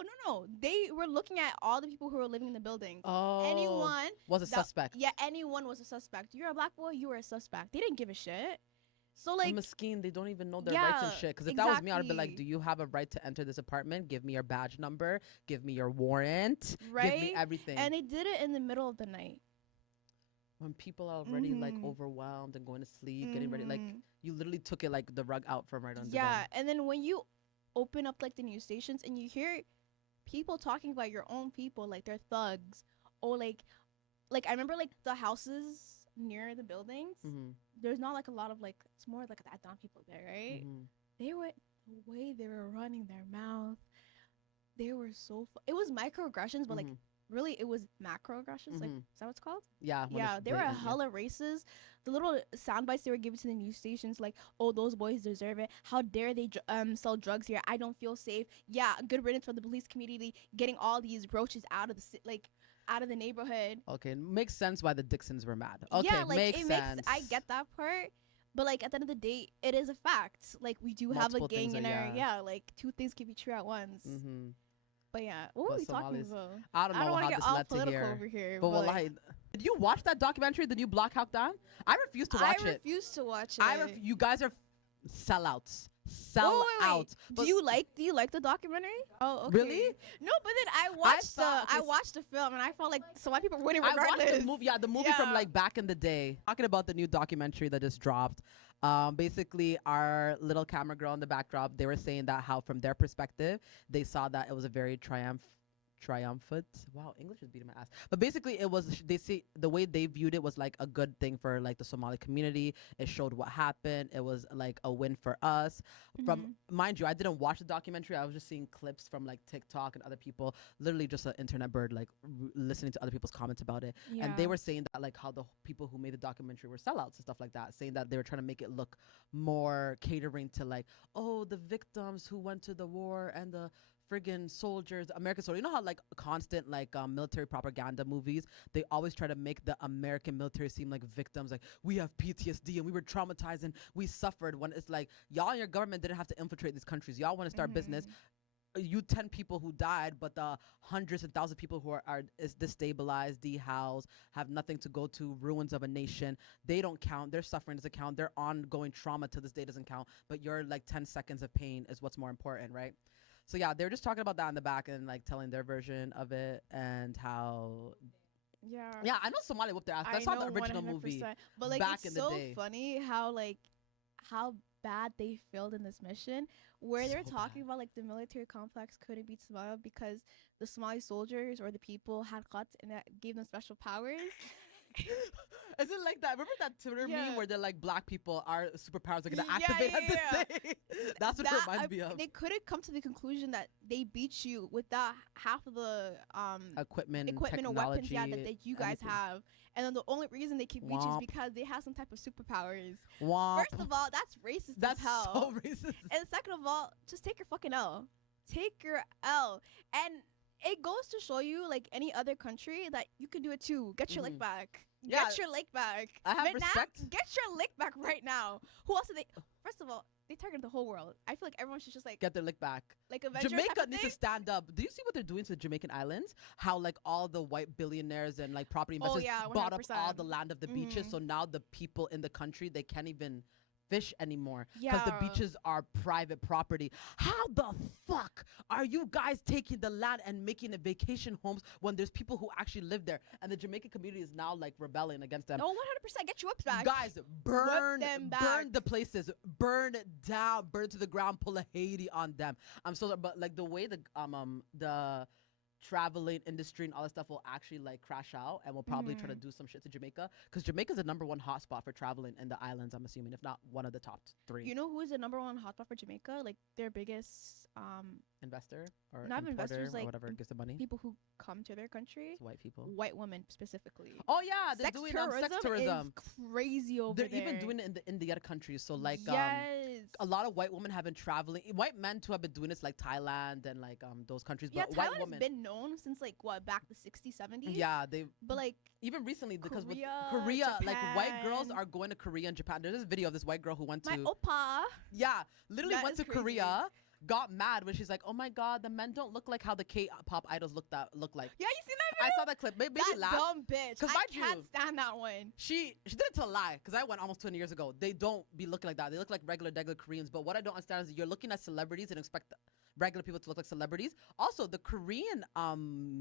They were looking at all the people who were living in the building. Oh. Anyone was a that- suspect. Yeah, anyone was a suspect. You're a black boy, you were a suspect. They didn't give a shit. So like, Maskeen, they don't even know their rights and Yeah, shit. Because if that was me, I'd be like, exactly. do you have a right to enter this apartment? Give me your badge number. Give me your warrant. Give me right? everything. And they did it in the middle of the night. When people are already like Mhm. overwhelmed and going to sleep, getting ready, like Mhm. you literally took it like the rug out from right under Yeah, them. and then when you open up like the news stations and you hear people talking about your own people, like they're thugs, or like I remember like the houses near the buildings. There's not like a lot of like, it's more like that down people there, right? They were, the way they were running their mouth, they were so it was microaggressions, but like really it was macroaggressions. Like, is that what it's called? Yeah. They were hella racist. The little sound bites they were giving to the news stations, like, oh, those boys deserve it, how dare they sell drugs here, I don't feel safe. Yeah, good riddance for the police community getting all these roaches out of the out of the neighborhood. Okay, makes sense why the Dixons were mad. Okay, yeah, like, makes sense. I get that part, but like at the end of the day, it is a fact. Like, we do Multiple have a gang things in are, our like two things can be true at once. But yeah, what But were we talking Somalis- about? I don't know wanna how get this all led to political here. over here. But like, wallahi, did you watch that documentary, the new Black Hawk Down? I refuse to watch I it. refuse to watch it. You guys are sellouts. Wait. Sellouts. Do you like the documentary? Oh, okay. Really? No, but then I watched the film and I felt like so many people were winning I regardless. watched the movie. Yeah, the movie from like back in the day. Talking about the new documentary that just dropped. Basically, our little camera girl in the backdrop, they were saying that how from their perspective, they saw that it was a very triumphant. Wow, English is beating my ass. But basically, it was, they see the way they viewed it was like a good thing for like the Somali community. It showed what happened. It was like a win for us. From, mind you, I didn't watch the documentary. I was just seeing clips from like TikTok and other people, literally just an internet bird, like listening to other people's comments about it. Yeah. And they were saying that like how the people who made the documentary were sellouts and stuff like that, saying that they were trying to make it look more catering to like, oh, the victims who went to the war and the friggin' soldiers, American soldiers. You know how like constant like military propaganda movies, they always try to make the American military seem like victims, like we have PTSD and we were traumatized and we suffered, when it's like y'all and your government didn't have to infiltrate these countries. Y'all want to start business. You 10 people who died, but the hundreds and thousands of people who are is destabilized, dehoused, have nothing to go to, ruins of a nation, they don't count. Their suffering doesn't count. Their ongoing trauma to this day doesn't count. But your like 10 seconds of pain is what's more important, right? So yeah, they were just talking about that in the back and like telling their version of it and how. Yeah, I know Somali whooped their ass. I saw the original 100%. movie. But like, back it's in the so day. funny how bad they failed in this mission, where they're So talking about like the military complex couldn't beat Somalia because the Somali soldiers or the people had guts and that gave them special powers. Is it like that? Remember that Twitter meme where they're like, black people, our superpowers are gonna Yeah, activate at this yeah. day? That's what it reminds me of. They couldn't come to the conclusion that they beat you without half of the Equipment or weapons technology, that you guys anything. have, and then the only reason they can beat you is Womp. because they have some type of superpowers. Womp. First of all, that's racist That's as hell. so racist. And second of all, just take your fucking L. Take your L. And it goes to show you, like any other country, that you can do it too. Get your lick back. Yeah. Get your lick back. I have Vietnam, respect. get your lick back right now. Who else did they? First of all, they targeted the whole world. I feel like everyone should just like Get their lick back. Avengers Jamaica type of needs thing. to stand up. Do you see what they're doing to the Jamaican islands? How like all the white billionaires and like property investors yeah, bought up 100%. all the land of the beaches. So now the people in the country, they can't even fish anymore because the Yeah. beaches are private property. How the fuck are you guys taking the land and making it vacation homes when there's people who actually live there? And the Jamaican community is now like rebelling against them. No, 100%. Get your whips back. Guys, burn them burn back. the places, burn it down, burn to the ground, pull a Haiti on them. I'm so sorry, but like the way the traveling industry and all that stuff will actually like crash out, and we'll probably try to do some shit to Jamaica, because Jamaica's the #1 hotspot for traveling in the islands, I'm assuming, if not one of the top 3. You know who is the #1 hotspot for Jamaica? Like their biggest Investor or not importer investors, or like whatever gives the money. people who come to their country. It's white people. White women specifically. Oh yeah, they're Sex doing tourism sex tourism. is crazy over They're there. even doing it in the other countries. So like yes. a lot of white women have been traveling. White men too have been doing this, like Thailand and like those countries. Yeah, But white Thailand women, has been known since like what, back the 60s, 70s. yeah, they But like even recently, because with Korea, Korea, like white girls Japan. are going to Korea and Japan. There's this video of this white girl who went my to oppa. yeah, literally That went is to crazy. Korea, got mad when she's like, oh my god, the men don't look like how the K-pop idols look like. Yeah, you seen that I saw that clip. Maybe That laugh. dumb bitch. 'Cause I mind can't you, stand that one. She did it to lie, because I went almost 20 years ago. They don't be looking like that. They look like regular Koreans. But what I don't understand is that you're looking at celebrities and expect regular people to look like celebrities. Also, the Korean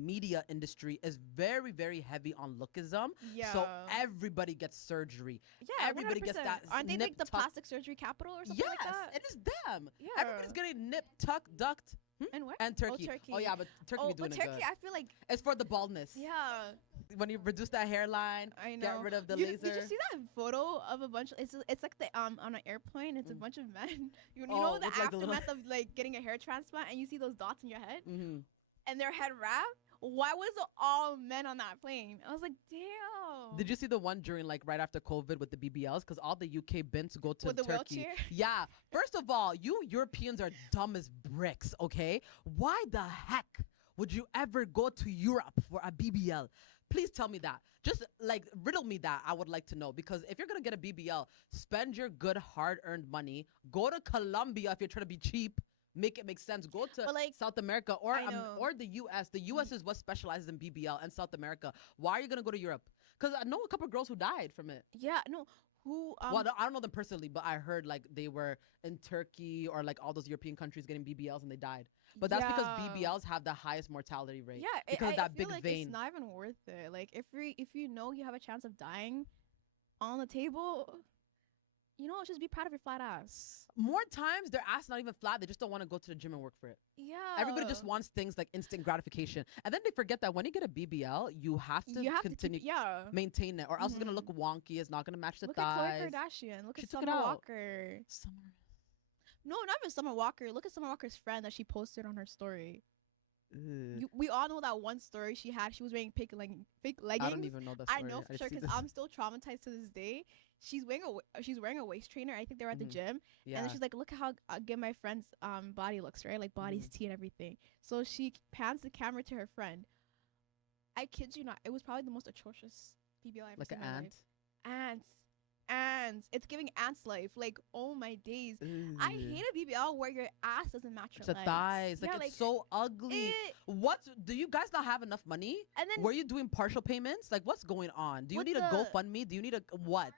media industry is very, very heavy on lookism. Yeah. So everybody gets surgery. Yeah, everybody gets 100%. that Aren't they like nip the tuck. plastic surgery capital or something Yes, like that? it is them. Yeah. Everybody's getting nip, tuck, ducked, And where? and turkey. Turkey. Oh yeah, but turkey be doing but it turkey, good. I feel like, It's for the baldness. yeah, When you reduce that hairline, I know. get rid of the Did laser. you see that photo of a bunch? It's like the on an airplane. It's a bunch of men. You Oh, know the with, like, the little- aftermath of like getting a hair transplant, and you see those dots in your head, Mm-hmm. and their head wrapped. Why was it all men on that plane? I was like, damn. Did you see the one during like right after COVID with the BBLs? Because all the UK bins go to With the Turkey. wheelchair? Yeah. First of all, you Europeans are dumb as bricks. Okay. Why the heck would you ever go to Europe for a BBL? Please tell me that. Just like riddle me that. I would like to know, because if you're gonna get a BBL, spend your good hard-earned money. Go to Colombia if you're trying to be cheap. Make it make sense. Go to But, like, South America or I know. or the U.S. The U.S. is what specializes in BBL and South America. Why are you gonna go to Europe? Because I know a couple of girls who died from it. Yeah, no. Who? Well, no, I don't know them personally, but I heard like they were in Turkey or like all those European countries getting BBLs and they died. But that's because Yeah. BBLs have the highest mortality rate. Yeah, because of that I feel big like vein. it's not even worth it. Like if you know you have a chance of dying on the table, just be proud of your flat ass. More times their ass not even flat. They just don't want to go to the gym and work for it. Yeah. Everybody just wants things like instant gratification, and then they forget that when you get a BBL, you have to continue yeah. maintain it, or else it's gonna look wonky. It's not gonna match the Look thighs. at Khloe Kardashian. Look She at took it Summer out. Walker. Summer. No, not even Summer Walker. Look at Summer Walker's friend that she posted on her story. Ugh. We all know that one story she had. She was wearing fake leggings. I don't even know that I story. know for sure see because this. I'm still traumatized to this day. She's wearing a waist trainer. I think they were at the gym, Yeah. and then she's like, "Look how good my friend's body looks, right? Like body's tea and everything." So she pans the camera to her friend. I kid you not, it was probably the most atrocious BBL I've ever Like seen an in my life. ant. Ants. It's giving ants life. Like, oh my days. I Ugh. hate a BBL where your ass doesn't match your It's the legs. thighs. Like Yeah, it's so ugly. Do you guys not have enough money? and then Were you doing partial payments? Like what's going on? Do you With need a the- GoFundMe? Do you need a what?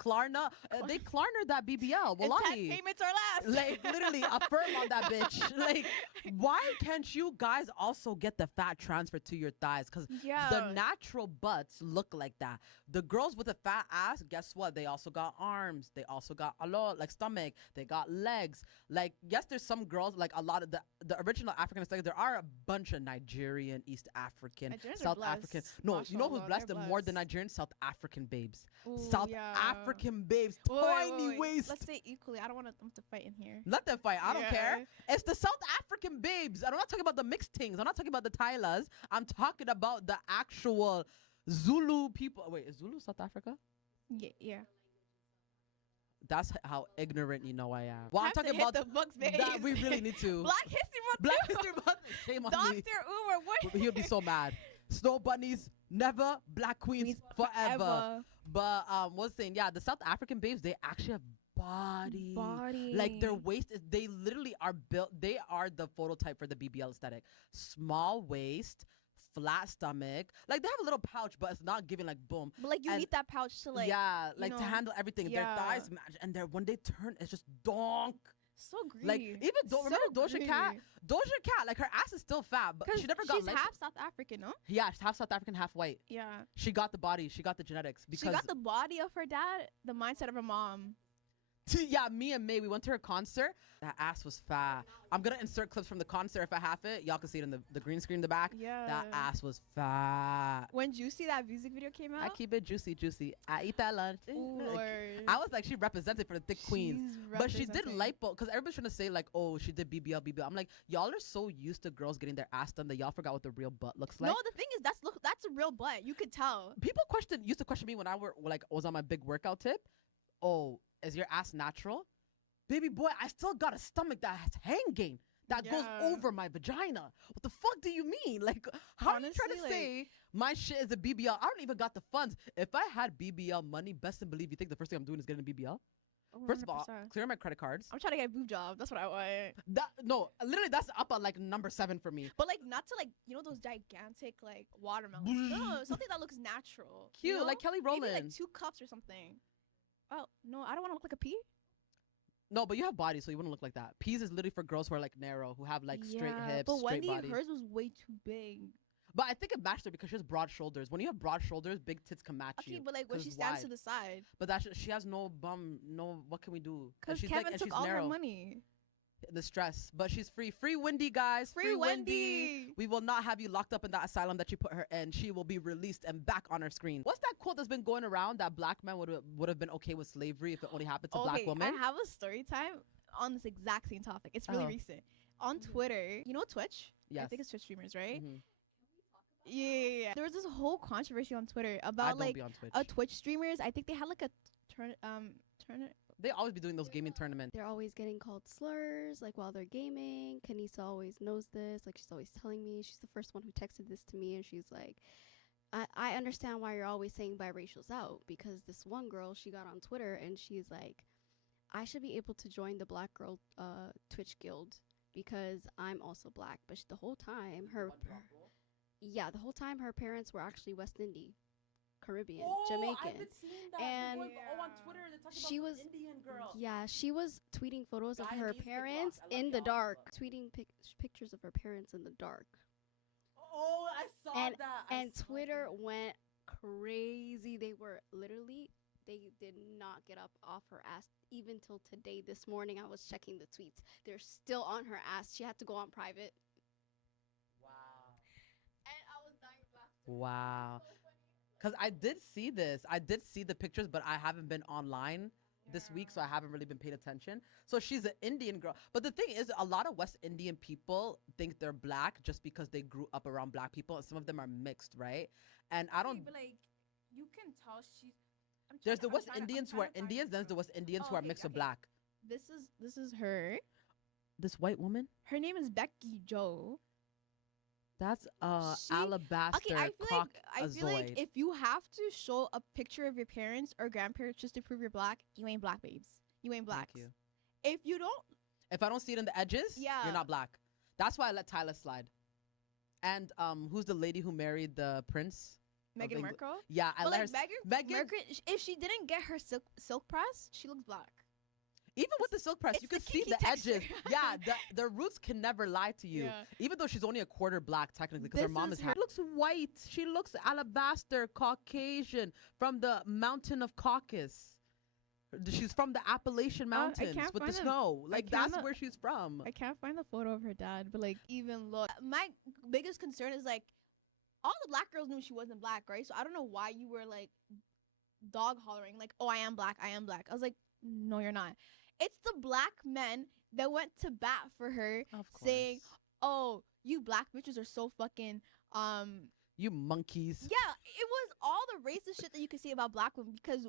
Klarna? They Klarna that BBL. and 10 Wallahi. payments or less. Like literally affirm on that bitch. Like why can't you guys also get the fat transfer to your thighs? Because yeah. the natural butts look like that. The girls with a fat ass, guess what? They also got arms. They also got a lot, like stomach. They got legs. Like, yes, there's some girls, like a lot of the original African aesthetic. There are a bunch of Nigerian, East African, Nigerians are South blessed. African. No, you know who's Mashallah, blessed they're and more than blessed. Nigerian? South African babes. Ooh, South yeah. African babes. Wait, Tiny wait. waist. Let's say equally. I don't want them to fight in here. Let them fight. I don't Yeah. care. It's the South African babes. I'm not talking about the mixed things. I'm not talking about the Tylas. I'm talking about the actual Zulu people. Wait, is Zulu South Africa? Yeah. That's how ignorant you know I am. Well, I'm Have to talking hit about the books, that. babes. We really need to. Black History Month. Black too. History Month. Shame on Dr. me. Umar, what? He'll be so mad. Snow bunnies never. Black queens forever. But was saying, yeah, the South African babes, they actually have body. Like their waist is, they literally are built. They are the phototype for the BBL aesthetic. Small waist, flat stomach. Like they have a little pouch, but it's not giving like boom. But like you And need that pouch to like. yeah, you like to know, handle everything. yeah. Their thighs match, and when they turn, it's just donk. So greedy. Like even remember Doja Cat? Doja Cat, like her ass is still fat, but she never got she's like half South African, no? yeah, she's half South African, half white. Yeah. She got the body, she got the genetics because She got the body of her dad, the mindset of her mom. yeah, me and May, we went to her concert. That ass was fat. I'm gonna insert clips from the concert if I have it. Y'all can see it in the green screen in the back. Yeah. That ass was fat. When Juicy, that music video came out. I keep it juicy. I eat that lunch. Ooh, Like, Lord. I was like, she represented for the thick queens. She's But she did representing. lipo because everybody's trying to say like, oh, she did BBL. I'm like, y'all are so used to girls getting their ass done that y'all forgot what the real butt looks like. No, the thing is, that's a real butt. You could tell. People used to question me when I was on my big workout tip. Oh, is your ass natural? Baby boy, I still got a stomach that has hanging. That goes Yeah. over my vagina. What the fuck do you mean? Like, how are you trying to Honestly, say my shit is a BBL? I don't even got the funds. If I had BBL money, best and believe you think the first thing I'm doing is getting a BBL? First of all, 100%. clear my credit cards. I'm trying to get a boob job. That's what I want. No, literally, that's up at like number 7 for me. But like not to like those gigantic like watermelons. No, something that looks natural. Cute, you know? like Kelly Rowland. Maybe like 2 cups or something. Oh no, I don't want to look like a pea. No, but you have body, so you wouldn't look like that. P's is literally for girls who are like narrow, who have like straight hips, but straight Wendy, body. hers was way too big. But I think it matched her because she has broad shoulders. When you have broad shoulders, big tits can match you. Okay, but like when 'cause she it's stands wide. to the side. But she has no bum, no, what can we do? Because she's Kevin like, and took she's all narrow. her money. The stress, but she's free. Free Wendy, guys. Free Wendy. We will not have you locked up in that asylum that you put her in. She will be released and back on our screen. What's that quote that's been going around that black men would have been okay with slavery if it only happened to black women? I have a story time on this exact same topic. It's really Oh. recent. On Twitter, you know Twitch? Yes. I think it's Twitch streamers, right? Mhm. Yeah. There was this whole controversy on Twitter I about don't like be on Twitch. Twitch streamers. I think they had like a turn. They always be doing those gaming tournaments. They're always getting called slurs, like while they're gaming. Kanisa always knows this. Like she's always telling me. She's the first one who texted this to me, and she's like, I understand why you're always saying biracials out, because this one girl, she got on Twitter and she's like, I should be able to join the Black Girl Twitch Guild because I'm also black. But the whole time the whole time her parents were actually West Indian, Caribbean, Jamaican. I've been seeing that. And on Twitter, they talk she about was- the Indian girl. Yeah, she was tweeting photos of her Guyanese parents TikTok. I love in the y'all. dark, tweeting pictures of her parents in the dark. Oh, I saw And- that. And Twitter went crazy. They did not get up off her ass even till today. This morning I was checking the tweets. They're still on her ass. She had to go on private. Wow. And I was dying of laughter. Wow. Because I did see this. I did see the pictures, but I haven't been online this week, so I haven't really been paying attention. So she's an Indian girl. But the thing is, a lot of West Indian people think they're black just because they grew up around black people, and some of them are mixed, right? And I don't... But like, you can tell she's. There's the West Indians who are Indians, then there's the West Indians who are mixed with black. This is her. This white woman? Her name is Becky Joe. That's She- alabaster Okay, I feel like caucasoid. if you have to show a picture of your parents or grandparents just to prove you're black, you ain't black, babes. You ain't blacks. Thank you. If you don't, If I don't see it in the edges, Yeah. you're not black. That's why I let Tyler slide. And who's the lady who married the prince? Meghan Engl- Markle. Yeah, I But let like her. Meghan Meghan- Markle, if she didn't get her silk press, she looks black. Even with the silk press, it's you can the see kinky the texture. edges. Yeah, the roots can never lie to you. Yeah. Even though she's only a quarter black technically, because her This mom is is her- She looks white. She looks alabaster, Caucasian, from the mountain of Caucasus. She's from the Appalachian Mountains can't with the find it. snow. Like that's cannot- where she's from. I can't find the photo of her dad, but like even look. My biggest concern is like all the black girls knew she wasn't black, right? So I don't know why you were like dog hollering, like, "Oh, I am black, I am black." I was like, "No, you're not." It's the black men that went to bat for her, Of saying, course. "Oh, you black bitches are so fucking You monkeys. Yeah, it was all the racist shit that you could say about black women because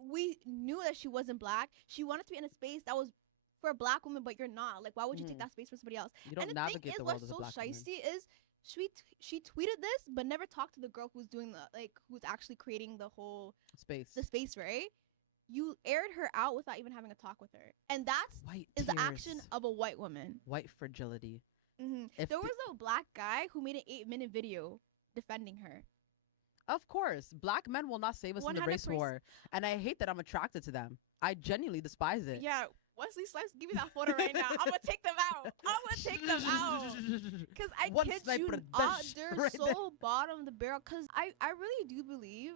we knew that she wasn't black. She wanted to be in a space that was for a black woman, but you're not. Like, why would you take Mhm. that space for somebody else? You don't And the navigate thing is, the world what's as a so black woman. shiesty is she tweeted this, but never talked to the girl who's doing who's actually creating the space, right? You aired her out without even having a talk with her, and that's White is the action tears. of a white woman. White fragility. If There the- was a black guy who made an 8-minute video defending her. Of course, black men will not save us in the race 100%. war, and I hate that I'm attracted to them. I genuinely despise it. Yeah, Wesley Snipes, give me that photo right now. I'm gonna take them out. I'm gonna take them out. Cause I One kid you sniper not, dash they're right so there. bottom of the barrel. Cause I really do believe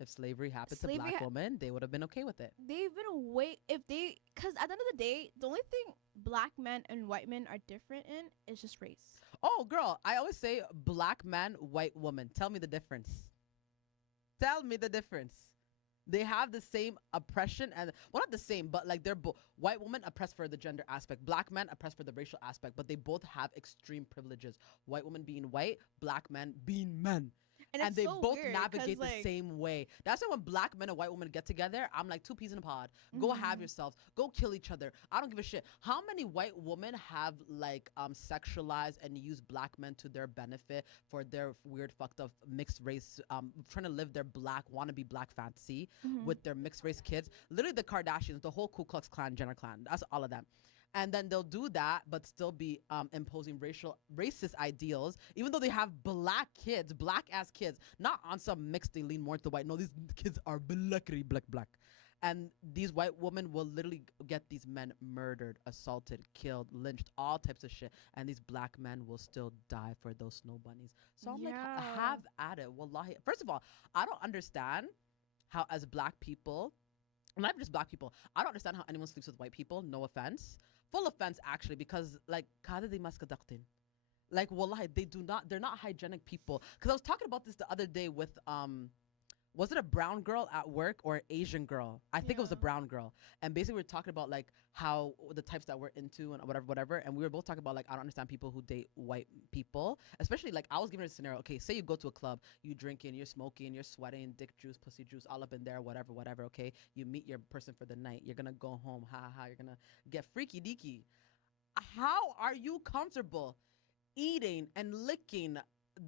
If slavery happened to Slavery black women, they would have been okay with it. they've been cause at the end of the day, the only thing black men and white men are different in is just race. Oh, girl, I always say black man, white woman. Tell me the difference. Tell me the difference. They have the same oppression and well, not the same, but like they're both white women oppressed for the gender aspect, black men oppressed for the racial aspect, but they both have extreme privileges. White women being white, black men being men. and it's they so both weird 'cause, navigate the like, same way. That's why when black men and white women get together, I'm like, two peas in a pod. Go have yourselves. Go kill each other. I don't give a shit. How many white women have like sexualized and used black men to their benefit for their weird fucked up mixed race, trying to live their wannabe black fantasy with their mixed race kids? Literally the Kardashians, the whole Ku Klux Klan, Jenner clan. That's all of them. And then they'll do that, but still be imposing racist ideals, even though they have black ass kids, not on some mixed. They lean more to the white. No, these kids are black. And these white women will literally get these men murdered, assaulted, killed, lynched, all types of shit. And these black men will still die for those snow bunnies. So I'm like, have at it. Wallahi. First of all, I don't understand how as black people, not just black people, I don't understand how anyone sleeps with white people. No offense. Full offense, actually, because like, like, wallahi, they're not hygienic people. Because I was talking about this the other day with, was it a brown girl at work or an Asian girl? I think it was a brown girl. And basically we were talking about like how the types that we're into and whatever. And we were both talking about like, I don't understand people who date white people. Especially like, I was giving her a scenario. Okay, say you go to a club, you drinking, you're smoking, you're sweating, dick juice, pussy juice, all up in there, whatever, okay? You meet your person for the night. You're gonna go home, you're gonna get freaky deaky. How are you comfortable eating and licking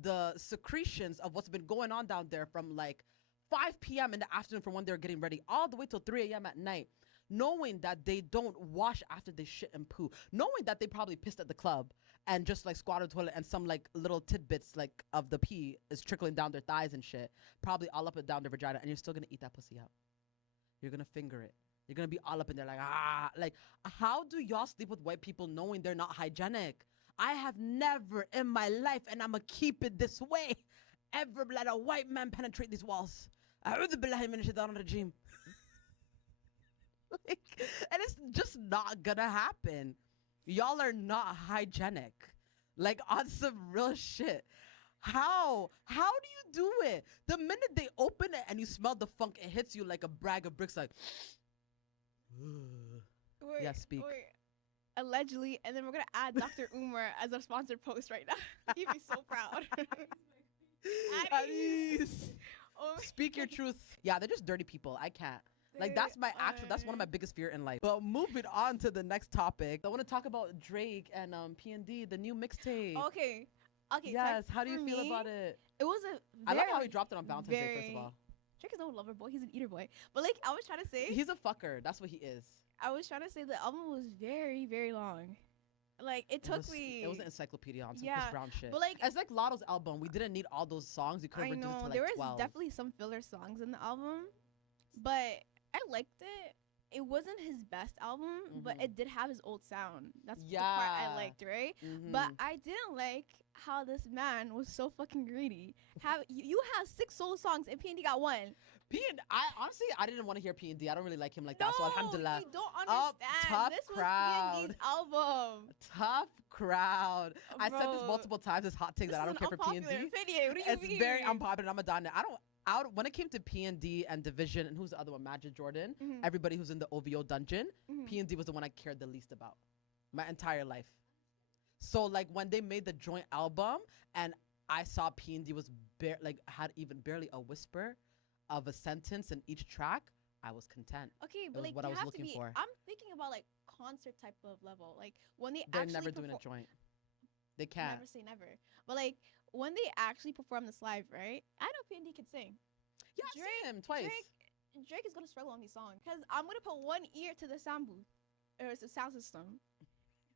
the secretions of what's been going on down there from like 5 p.m. in the afternoon from when they're getting ready all the way till 3 a.m. at night, knowing that they don't wash after they shit and poo, knowing that they probably pissed at the club and just like squatted the toilet and some like little tidbits like of the pee is trickling down their thighs and shit, probably all up and down their vagina, and you're still gonna eat that pussy out. You're gonna finger it. You're gonna be all up in there like how do y'all sleep with white people knowing they're not hygienic? I have never in my life, and I'ma keep it this way, ever let a white man penetrate these walls. أعوذ بالله من الشيطان الرجيم. Like, and it's just not gonna happen. Y'all are not hygienic. Like, on some real shit. How do you do it? The minute they open it and you smell the funk, it hits you like a bag of bricks. Like, Wait, yeah, speak. wait. Allegedly, and then we're gonna add Dr. Umar as our sponsored post right now. He'd be so proud. Anis. Oh, Speak your truth. Yeah, they're just dirty people. I can't. Like, that's that's one of my biggest fear in life. But moving on to the next topic, I want to talk about Drake and P&D, the new mixtape. Okay. Yes, how do you for feel me, about it? It was a I very, love how he dropped it on Valentine's Day, first of all. Drake is no lover boy. He's an eater boy. But like, I was trying to say, He's a fucker. That's what he is. I was trying to say the album was very, very long. Like, it took me. It was an encyclopedia on some Yeah, Chris Brown shit. but, like, it's like Lotto's album. We didn't need all those songs. You could I have reduced it know to like there was 12. definitely some filler songs in the album, but I liked it. It wasn't his best album, but Mhm. it did have his old sound. That's the part Yeah. I liked, right? Mhm. But I didn't like how this man was so fucking greedy. You have 6 solo songs and P&D got 1. Honestly, I didn't want to hear P&D. I don't really like him like No, that. So alhamdulillah. you don't understand. tough This was crowd. P&D's album. Tough crowd. I said this Bro, multiple times. This hot take This that I is don't an care for unpopular P&D. opinion. What do you It's mean? very unpopular. I'm a Donna. When it came to P&D and Division, and who's the other one? Magic Jordan. Mhm. Everybody who's in the OVO dungeon. Mhm. P&D was the one I cared the least about my entire life. So like when they made the joint album and I saw P&D was had even barely a whisper of a sentence in each track, I was content. Okay, was but like what I you was have looking to be. for. I'm thinking about like concert type of level, like when they They're actually never doing a joint. They can't. Never say never, but like when they actually perform this live, right? I know P&D can sing. Yeah, I've seen him twice. Drake is gonna struggle on these songs because I'm gonna put one ear to the sound booth or it's a sound system.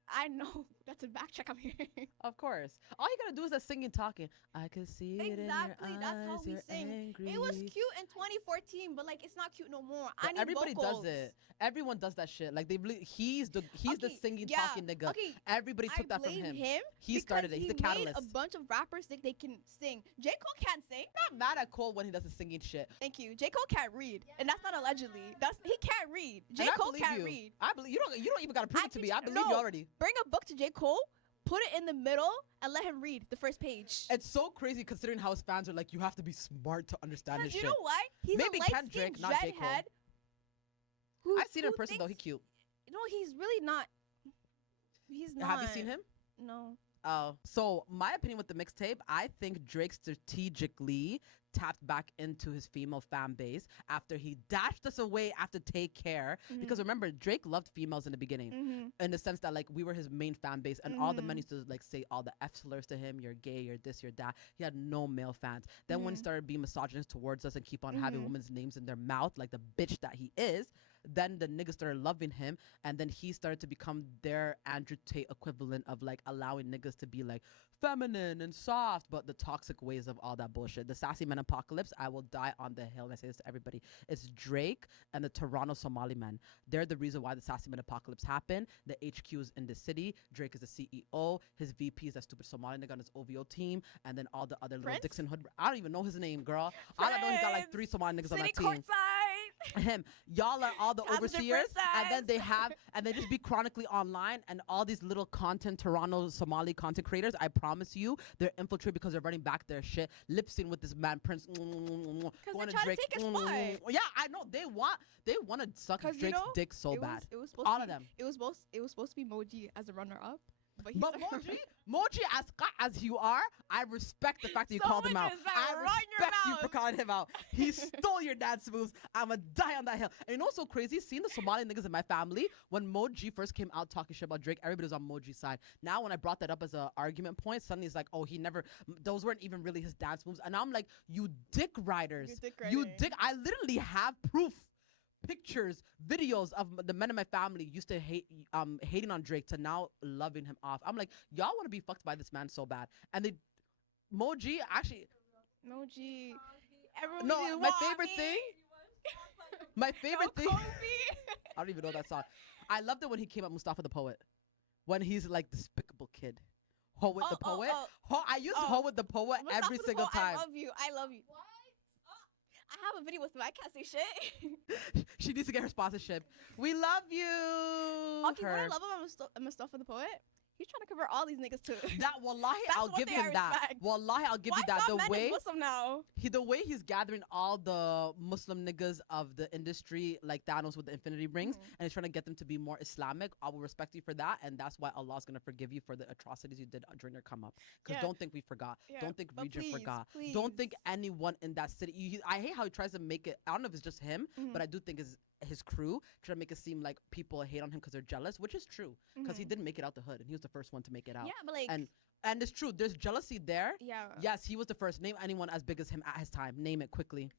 I know that's a back check I'm hearing. Of course. All you gotta do is that singing, talking. I could see it in your Exactly, that's how eyes, we you're sing. angry. It was cute in 2014, but like it's not cute no more. I But need everybody vocals. does it. Everyone does that shit. Like he's the Okay, singing, yeah, talking nigga. Okay, Everybody took I that from blame him. He because started it. He's the he made catalyst. a bunch of rappers think they can sing. J. Cole can't sing. I'm not mad at Cole when he does the singing shit. Thank you. J. Cole can't read, and that's not allegedly. He can't read. J. And I Cole believe can't you. read. I believe you don't even gotta prove it to me. I believe no. you already. Bring a book to J. Cole, put it in the middle, and let him read the first page. It's so crazy considering how his fans are like, you have to be smart to understand his Because shit. you know why? He's Maybe a Kendrick, light-skinned not J. Cole. dreadhead. I've seen him in person though. He's cute. No, he's really not. He's not. Have you seen him? No. Oh, so my opinion with the mixtape, I think Drake strategically tapped back into his female fan base after he dashed us away after Take Care. Because remember, Drake loved females in the beginning, in the sense that like we were his main fan base, and all the men used to like say all the F slurs to him. You're gay, you're this, you're that. He had no male fans. Then when he started being misogynist towards us and keep on having women's names in their mouth, like the bitch that he is, then the niggas started loving him, and then he started to become their Andrew Tate equivalent of like allowing niggas to be like feminine and soft, but the toxic ways of all that bullshit. The sassy men apocalypse, I will die on the hill, and I say this to everybody. It's Drake and the Toronto Somali men. They're the reason why the sassy men apocalypse happened. The HQ is in the city. Drake is the CEO. His VP is that stupid Somali nigga on his OVO team, and then all the other little Dixon Hood. I don't even know his name, girl. All I know, he got like 3 Somali niggas on that team. Him, y'all are all the overseers, and then they just be chronically online, and all these little content Toronto Somali content creators, I promise you, they're infiltrated because they're running back their shit, lip sync with this man Prince, Because they're trying to take his spot. Yeah, I know they want to suck Drake's dick so bad. All of them. It was supposed to be Moji as a runner up. But Moji, as you are, I respect the fact that you called him out. I respect you for calling him out. He stole your dance moves. I'ma die on that hill. And you know what's so crazy? Seeing the Somali niggas in my family, when Moji first came out talking shit about Drake, everybody was on Moji's side. Now when I brought that up as an argument point, suddenly it's like, oh, those weren't even really his dance moves. And I'm like, you dick riders. I literally have proof. Pictures, videos of the men in my family used to hating on Drake to now loving him off. I'm like, y'all want to be fucked by this man so bad. And Moji, no, my favorite thing, I don't even know that song. I loved it when he came up, Mustafa the Poet, when he's like despicable kid. Ho with the poet. I use Ho with the poet every single time. I love you. What? I have a video with him. I can't say shit. She needs to get her sponsorship. We love you. Okay, what I love about Mustafa the Poet, he's trying to convert all these niggas too. That wallahi, I'll give him that. Wallahi, I'll give you that. The way he's gathering all the Muslim niggas of the industry, like Thanos with the infinity rings, and he's trying to get them to be more Islamic. I will respect you for that, and that's why Allah's gonna forgive you for the atrocities you did during your come up. Because don't think we forgot. Don't think region forgot. Don't think anyone in that city. I hate how he tries to make it. I don't know if it's just him, but I do think it's his crew trying to make it seem like people hate on him because they're jealous, which is true, because he didn't make it out the hood, and he was the first one to make it out. Yeah, but like, and it's true. There's jealousy there. Yeah. Yes, he was the first. Name anyone as big as him at his time. Name it quickly.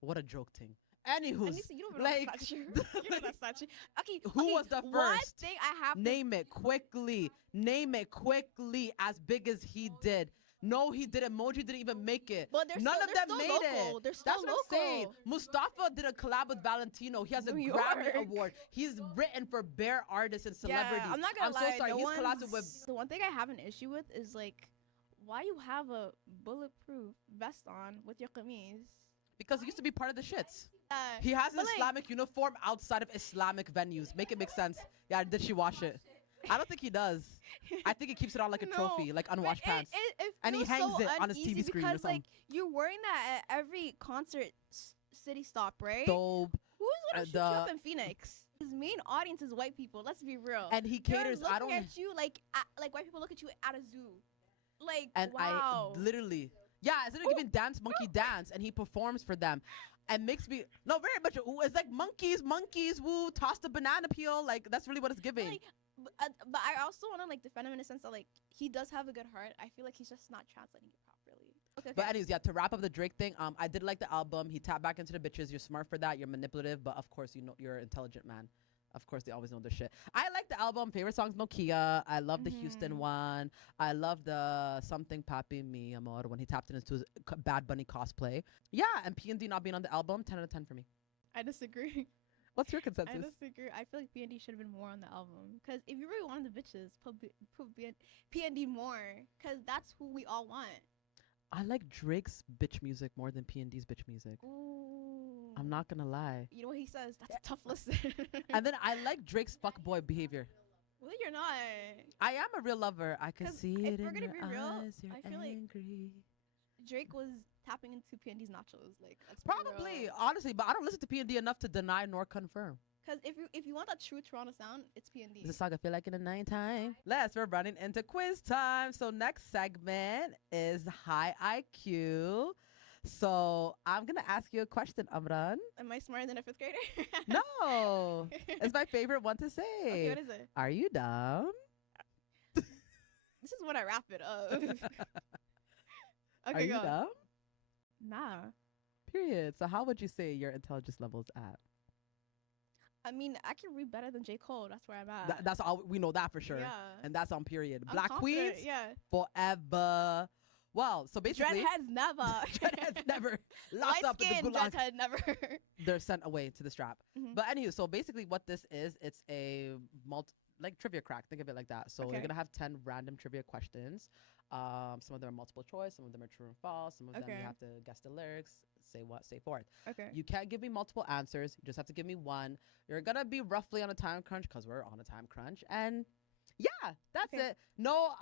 What a joke thing. Anywho, like, okay, who was the first? One thing I have. Name it quickly. Name it quickly. As big as he did. No, he didn't. Moji didn't even make it. But none of them made it. That's what I'm saying. Mustafa did a collab with Valentino. He has a Grammy award. He's written for bare artists and celebrities. Yeah, I'm not gonna lie. So sorry. He's collabed with. The one thing I have an issue with is like, why you have a bulletproof vest on with your qameez? Because he used to be part of the shits. He has an Islamic uniform outside of Islamic venues. Make it make sense. Yeah, did she wash it? I don't think he does. I think he keeps it on like a trophy, like unwashed pants. And he hangs it on his TV screen or something. Like, you're wearing that at every concert city stop, right? Dope. Who's gonna shoot you up in Phoenix? His main audience is white people. Let's be real. And he caters. I don't at you like white people look at you at a zoo. Like, and wow. I literally, instead of giving Dance Monkey dance, and he performs for them. And makes me very much. It's like monkeys, woo, toss the banana peel. Like, that's really what it's giving. Like, but I also want to like defend him in a sense that like he does have a good heart. I feel like he's just not translating it properly. Okay. But anyways, to wrap up the Drake thing, I did like the album. He tapped back into the bitches. You're smart for that. You're manipulative, but of course you're an intelligent man. Of course, they always know their shit. I like the album. Favorite songs, Nokia. I love the Houston one. I love the Something Papi Mi Amor when he tapped into his Bad Bunny cosplay. Yeah, and P&D not being on the album, 10 out of 10 for me. I disagree. What's your consensus? I disagree. I feel like P&D should have been more on the album. Because if you really wanted the bitches, put P&D more. Because that's who we all want. I like Drake's bitch music more than P&D's bitch music. Ooh. I'm not gonna lie. You know what he says? That's a tough listen. And then I like Drake's fuckboy behavior. Well, you're not. I am a real lover. I can see it in your eyes. You're I feel angry. Like Drake was tapping into P&D's nachos. Like, probably, honestly, but I don't listen to P&D enough to deny nor confirm. Because if you want that true Toronto sound, it's P&D. This song I feel like in the nighttime. We're running into quiz time. So next segment is high IQ. So I'm gonna ask you a question, Amran. Am I smarter than a 5th grader? No, it's my favorite one to say. Okay, what is it? Are you dumb? This is when I wrap it up. Okay, Are you go. dumb? Nah. Period. So how would you say your intelligence level is at? I mean, I can read better than J. Cole. That's where I'm at. That's all we know that for sure. Yeah. And that's on period. I'm Black confident, Queens Yeah. forever. Well, so basically, Dreadheads never. dreadheads never Light locked up in the skin, gulag. dreadhead never. They're sent away to the strap. Mhm. But anywho, so basically what this is, it's a like trivia crack. Think of it like that. So Okay. you're gonna have 10 random trivia questions. Some of them are multiple choice, some of them are true and false, some of them Okay. you have to guess the lyrics, say what, say forth. Okay. You can't give me multiple answers. You just have to give me one. You're gonna be roughly on a time crunch because we're on a time crunch. And yeah, that's Okay. it. No,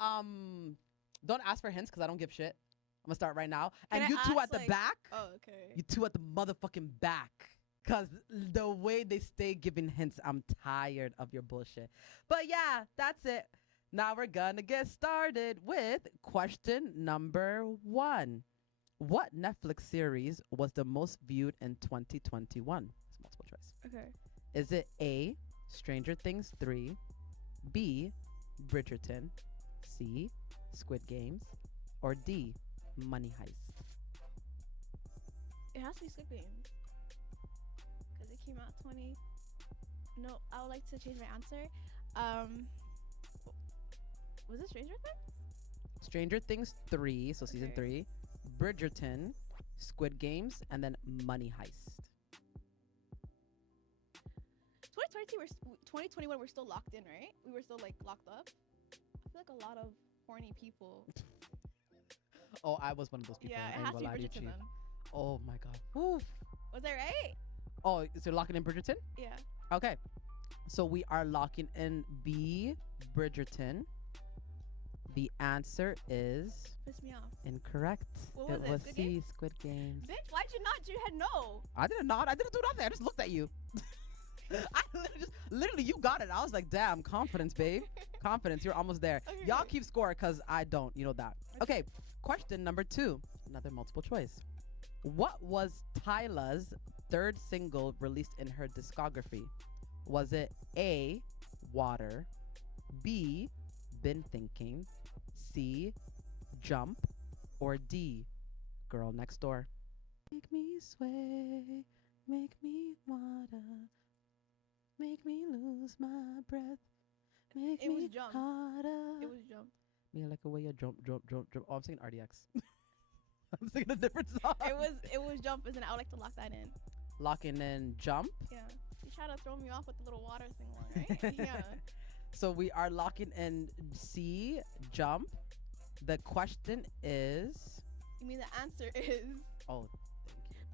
don't ask for hints because I don't give shit. I'm gonna start right now. Can And I you two ask, at the like- back. Oh, okay. You two at the motherfucking back. Because the way they stay giving hints, I'm tired of your bullshit. But yeah, that's it. Now we're gonna get started with question number 1. What Netflix series was the most viewed in 2021? It's multiple choice. Okay. Is it A, Stranger Things 3, B, Bridgerton, C, Squid Games, or D, Money Heist? It has to be Squid Games. Because it came out 20. No, I would like to change my answer. Was it Stranger Things? Stranger Things 3, so season Okay. 3, Bridgerton, Squid Games, and then Money Heist. 2021, we're still locked in, right? We were still like locked up. I feel like a lot of horny people. Oh, I was one of those people. Yeah, I it ain't has to be gonna lie to Bridgerton you. then. Oh my god. Oof. Was that right? Oh, so you're locking in Bridgerton? Yeah. Okay. So we are locking in B, Bridgerton. The answer is Pissed me off. incorrect. What was it? was Squid C, Games? Squid Games. Bitch, why'd you not? You had no. I did not. I didn't do nothing. I just looked at you. I literally, you got it. I was like, damn, confidence, babe. Confidence. You're almost there. Okay. Y'all keep score because I don't. You know that. Okay. Question number 2. Another multiple choice. What was Tyla's third single released in her discography? Was it A, Water, B, Been Thinking, C, Jump, or D, Girl Next Door? Make me sway, make me water, make me lose my breath, make It was me Jump. harder. It was Jump. Me like a way you jump. Oh, I'm singing RDX. I'm singing a different song. It was Jump, isn't it? I would like to lock that in. Locking in Jump. Yeah. You try to throw me off with the little water thing one, right? Yeah. So we are locking in C, Jump. The question is. You mean the answer is? Oh,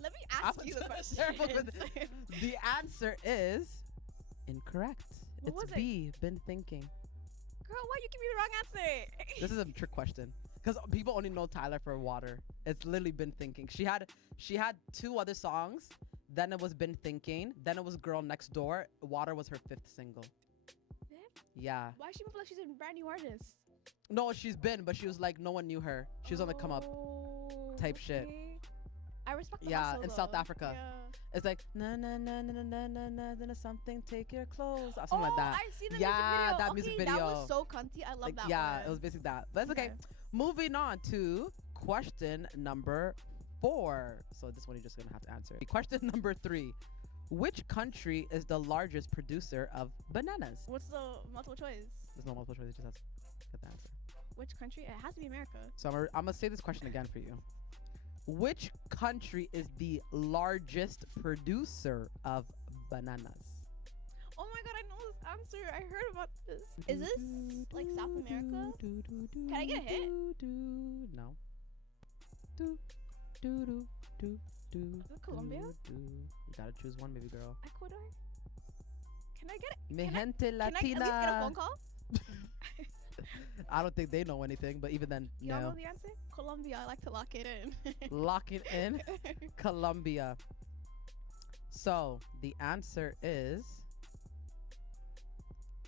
Let me I ask was you the question. terrible with the answer is incorrect. What It's was it? B, Been Thinking. Girl, why you give me the wrong answer? This is a trick question because people only know Tyler for Water. It's literally Been Thinking. She had 2 other songs. Then it was Been Thinking. Then it was Girl Next Door. Water was her 5th single. Yeah. Why she move like she's a brand new artist? No, she's been, but she was like no one knew her. She was on the come up type shit. Okay. I respect the Yeah, hustle, in South though. Africa. Yeah. It's like na na na na na na na na something. Take your clothes, or something like that. I see the Yeah, music video. that Okay, music That video. was so cunty. I love Like, that yeah, one. it was basically that. But it's okay. Okay. Moving on to question number 4. So this one you're just gonna have to answer. Question number 3. Which country is the largest producer of bananas? What's the multiple choice? There's no multiple choice. You just have to get the answer. Which country? It has to be America. So I'm gonna say this question again for you. Which country is the largest producer of bananas? Oh my god, I know this answer. I heard about this. Is this like South America? Can I get a hint? No. Is it Colombia? You gotta choose one, baby girl. Ecuador? Can I get it? Mi Can I- gente Can I at least get a latina. phone call? I don't think they know anything, but even then, Y'all no. know the answer? Colombia. I like to lock it in. Locking in Colombia. So the answer is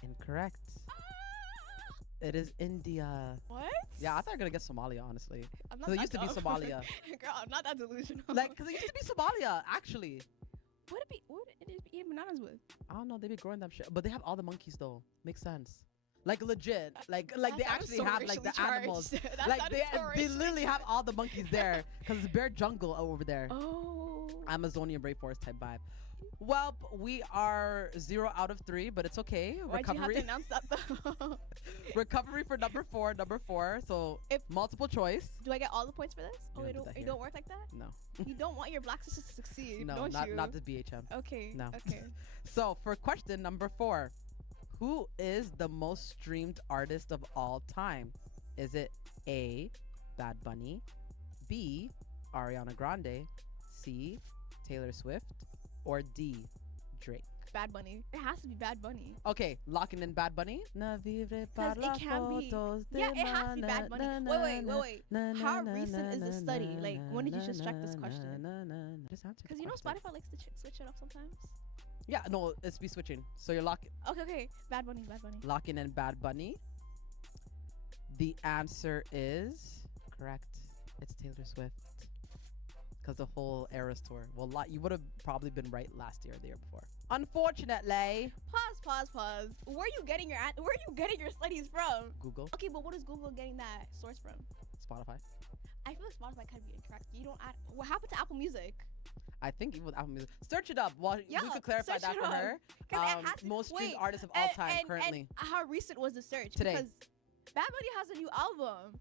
Incorrect. It is India. What? Yeah, I thought you were gonna get Somalia, honestly. I'm Because it used to be dumb. Somalia. Girl, I'm not that delusional. Like, because it used to be Somalia, actually. What it is be eating bananas with? I don't know. They be growing them shit, but they have all the monkeys though. Makes sense. Like legit. Like That they sounded actually so have like the racially animals. charged. That Like sounded so they racially literally have charged. all the monkeys there because it's bare jungle over there. Oh. Amazonian rainforest type vibe. Well, we are 0 out of 3, but it's okay. Why'd you have to Recovery. announce that though? Recovery for number 4. Number 4. So If- multiple choice. Do I get all the points for this? You Oh, don't it do don't, that it here. don't work like that? No. You don't want your black sisters to succeed, No, don't not you? not the BHM. Okay. No. Okay. So for question number 4, who is the most streamed artist of all time? Is it A, Bad Bunny, B, Ariana Grande, C, Taylor Swift, or D, Drake? Bad Bunny. It has to be Bad Bunny. Okay, locking in Bad Bunny. Na vivre par Because la it can be. fotos de Yeah, it has to be na, Bad Bunny. na, na, Wait. na, How na, recent is na, this na, study? na, Like, when did you just check this na, question? na, na, na. Just answer the Because you know question. Spotify likes to switch it up sometimes. Yeah, no, it's be switching. So you're Okay. Bad Bunny. locking in Bad Bunny. The answer is correct. It's Taylor Swift. Because the whole Eras tour. Well, you would have probably been right last year or the year before. Unfortunately, Pause. Where are you getting your studies from? Google, Okay, but what is Google getting that source from? Spotify. I feel like Spotify could be incorrect. You don't add. What happened to Apple Music? I think even with Apple Music. Search it up. Well, Yeah, we could clarify search that it for up. her. 'Cause it has to- Most streamed wait, artist of all time currently. And how recent was the search? Today. Because Bad Bunny has a new album.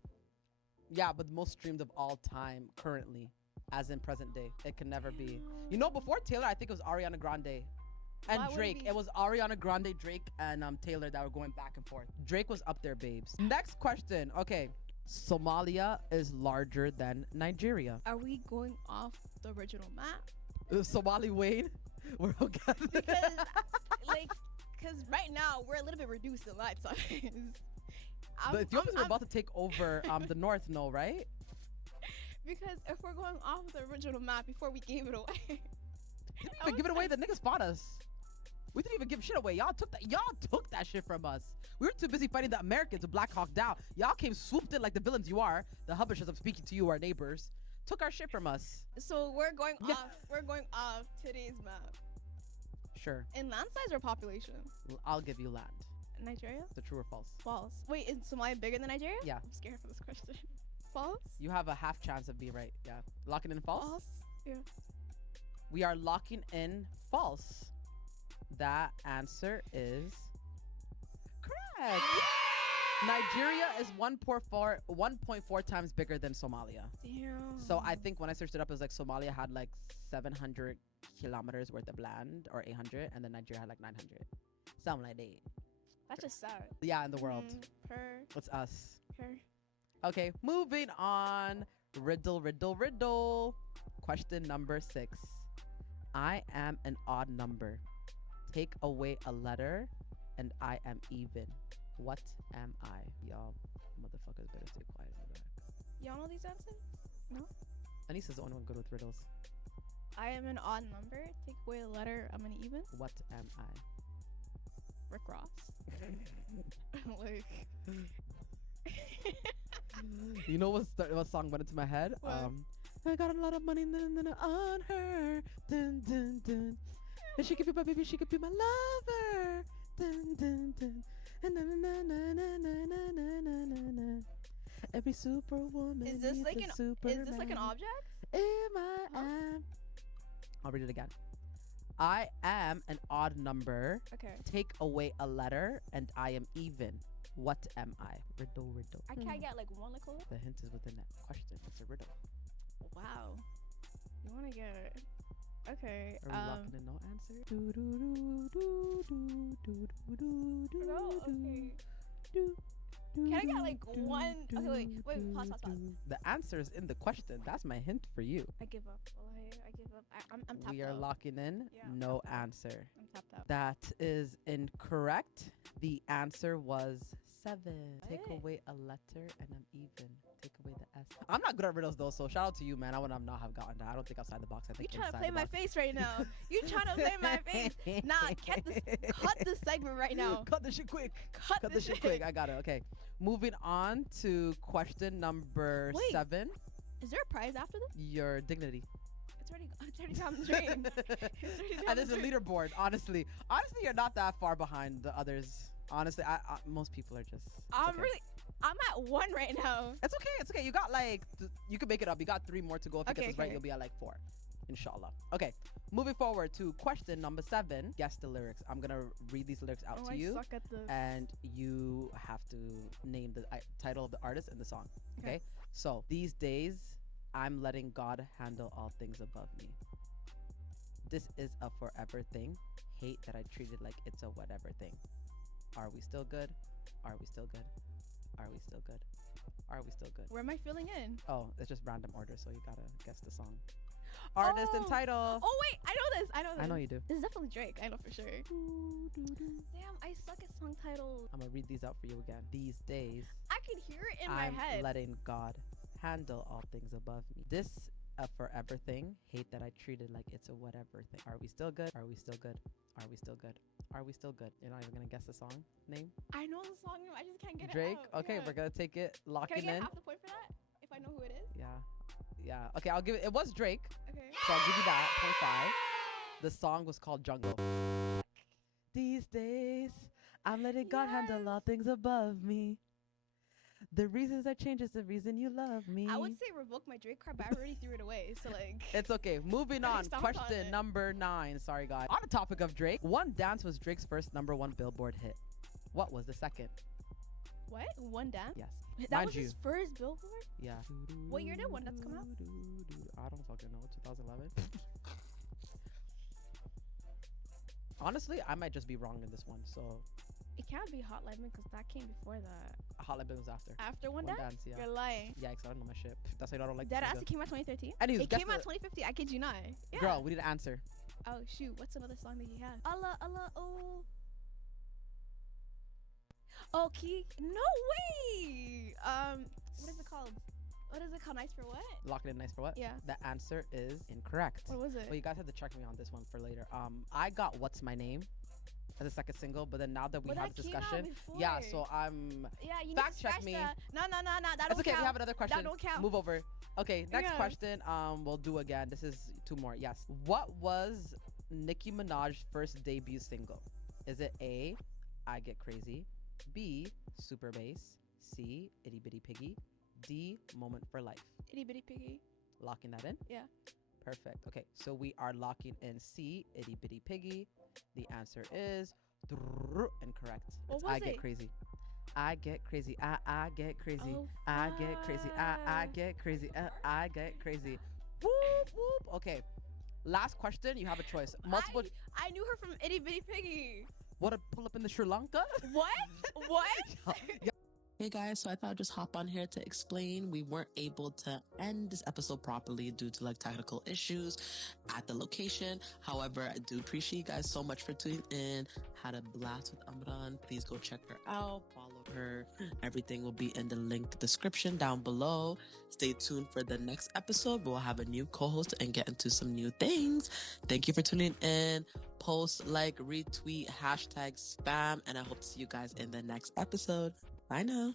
Yeah, but most streamed of all time currently, as in present day. It can never be. You know, before Taylor, I think it was Ariana Grande. And Why would it Drake. be- It was Ariana Grande, Drake, and Taylor that were going back and forth. Drake was up there, babes. Next question. Okay. Somalia is larger than Nigeria. Are we going off the original map? Somali Wayne? We're okay. Because, because right now we're a little bit reduced in lot size. The Ethiopians were about to take over the north, no, right? Because if we're going off the original map before we gave it away, Didn't even give it away. The niggas fought us. We didn't even give shit away. Y'all took that shit from us. We were too busy fighting the Americans with Black Hawk Down. Y'all came swooped in like the villains you are. The Habashas, I'm speaking to you, our neighbors. Took our shit from us. so we're going Yeah. off. We're going off today's map. Sure. In land size or population? I'll give you land. Nigeria? The true or false? False. Wait, is Somalia bigger than Nigeria? Yeah. I'm scared for this question. False? You have a half chance of being right. Yeah. Locking in false? Yeah. We are locking in false. That answer is correct. Nigeria is 1.4 times bigger than Somalia. Damn. So I think when I searched it up, it was like Somalia had like 700 kilometers worth of land, or 800, and then Nigeria had like 900. Something like that. That's just sad. Yeah, in the world. Per. It's us. Per. Okay, moving on. Riddle. Question number 6. I am an odd number. Take away a letter, and I am even. What am I? Y'all motherfuckers better stay quiet in the back. Y'all know these answers? Anissa's the only one good with riddles. I am an odd number. Take away a letter. I'm an even. What am I? Rick Ross. Like. You know what song went into my head? What? I got a lot of money on her. Dun, dun, dun. And she could be my baby, she could be my lover. Dun, dun, dun. Na, na, na, na, na, na, na, na, na, na. Every superwoman Is this needs like a an Superman. object? Am. I'll read it again. I am an odd number. Okay. Take away a letter, and I am even. What am I? Riddle. I can't get like one clue. The hint is within that question. It's a riddle. Wow. You wanna get it? Okay. Are we locking in no answer? No. Okay. Can I get like one? Okay, wait. Pause. The answer is in the question. That's my hint for you. I give up. I give up. I'm tapped We are out. locking in Yeah, I'm no tapped out. answer. I'm tapped out. That is incorrect. The answer was 7. Take What? away a letter and I'm even. Take away the S. I'm not good at riddles though, so shout out to you, man. I would not have gotten that. I don't think outside the box. I You think trying to inside play the my box. face right now? You trying to play my face? Nah, cut this segment right now. Cut the shit quick. Cut Cut this the shit quick. I got it. Okay. Moving on to question number Wait. 7. Is there a prize after this? Your dignity. It's already down the drain. It's already down And the there's a drain. leaderboard. Honestly, you're not that far behind the others. Honestly, most people are just. I'm at 1 right now. It's okay. It's okay. You got you can make it up. You got 3 more to go. If you Okay, get this right, okay. you'll be at like 4. Inshallah. Okay. Moving forward to question number 7. Guess the lyrics. I'm gonna read these lyrics out Oh, to I you, suck at this. and you have to name the title of the artist and the song. Okay. Okay. So these days, I'm letting God handle all things above me. This is a forever thing. Hate that I treated like it's a whatever thing. Are we still good? Are we still good? Are we still good? Are we still good? Where am I filling in? Oh, it's just random order, so you gotta guess the song. Artist and Oh. title. Oh wait, I know this. I know you do. This is definitely Drake. I know for sure. Damn, I suck at song titles. I'm gonna read these out for you again. These days, I can hear it in I'm my head. letting God handle all things above me. This a forever thing. Hate that I treated like it's a whatever thing. Are we still good? Are we still good? Are we still good? Are we still good? You're not even gonna guess the song name? I know the song. I just can't get Drake. it out. Okay, Yeah. we're gonna take it. Lock Can I it get in. half the point for that? If I know who it is? Yeah. Okay, I'll give it. It was Drake, Okay. so I'll give you that. 0.5. The song was called Jungle. These days, I'm letting God handle all Yes. things above me. The reasons I change is the reason you love me. I would say revoke my Drake card, but I already threw it away. So like. It's okay. Moving Already on. stomped on Question it. number 9. Sorry, guys. On the topic of Drake, One Dance was Drake's first #1 Billboard hit. What was the second? What? One Dance? Yes. That Mind was you. his first Billboard? Yeah. What year did One Dance come out? I don't fucking know. 2011. Honestly, I might just be wrong in this one. So, It can't be Hotline Bling because that came before that. Hotline Bling was after. After One One Dance? Dance, yeah. You're lying. Yikes, I don't know my shit. That's why I don't like That this actually nigga. came out 2013? Anyways, It guess came out the- 2050. I kid you not. Yeah. Girl, we need an answer. Oh shoot, what's another song that he has? Allah, Allah, oh. Oh, Key. No way. What is it called? What is it called? Nice for what? Lock it in nice for what? Yeah. The answer is incorrect. What was it? Well, you guys have to check me on this one for later. I got What's My Name as a second single, but then now that we Well, have that this came out discussion, yeah, before. so I'm. Yeah, you Fact need to check scratch me. that. No, that It's don't okay. count. We have another question. don't count. Move over. Okay, next Yeah. question. We'll do again. This is 2 more. Yes. What was Nicki Minaj's first debut single? Is it A, I Get Crazy, B, Super Bass, C, Itty Bitty Piggy, D, Moment for Life? Itty bitty piggy. Locking that in? Yeah. Perfect. Okay, so we are locking in C, Itty Bitty Piggy. The answer is incorrect. What It's was I Get it? Crazy. I get crazy. I get crazy. Oh, I get crazy. I fuck. get crazy. I get crazy. Whoop whoop. Okay. Last question. You have a choice. Multiple. I knew her from Itty bitty piggy. What a pull up in the Sri Lanka? What? What? Hey guys, so I thought I'd just hop on here to explain. We weren't able to end this episode properly due to like technical issues at the location. However, I do appreciate you guys so much for tuning in. Had a blast with Amran. Please go check her out, follow her. Everything will be in the link description down below. Stay tuned for the next episode. We'll have a new co-host and get into some new things. Thank you for tuning in. Post, like, retweet, hashtag spam, and I hope to see you guys in the next episode. Bye now.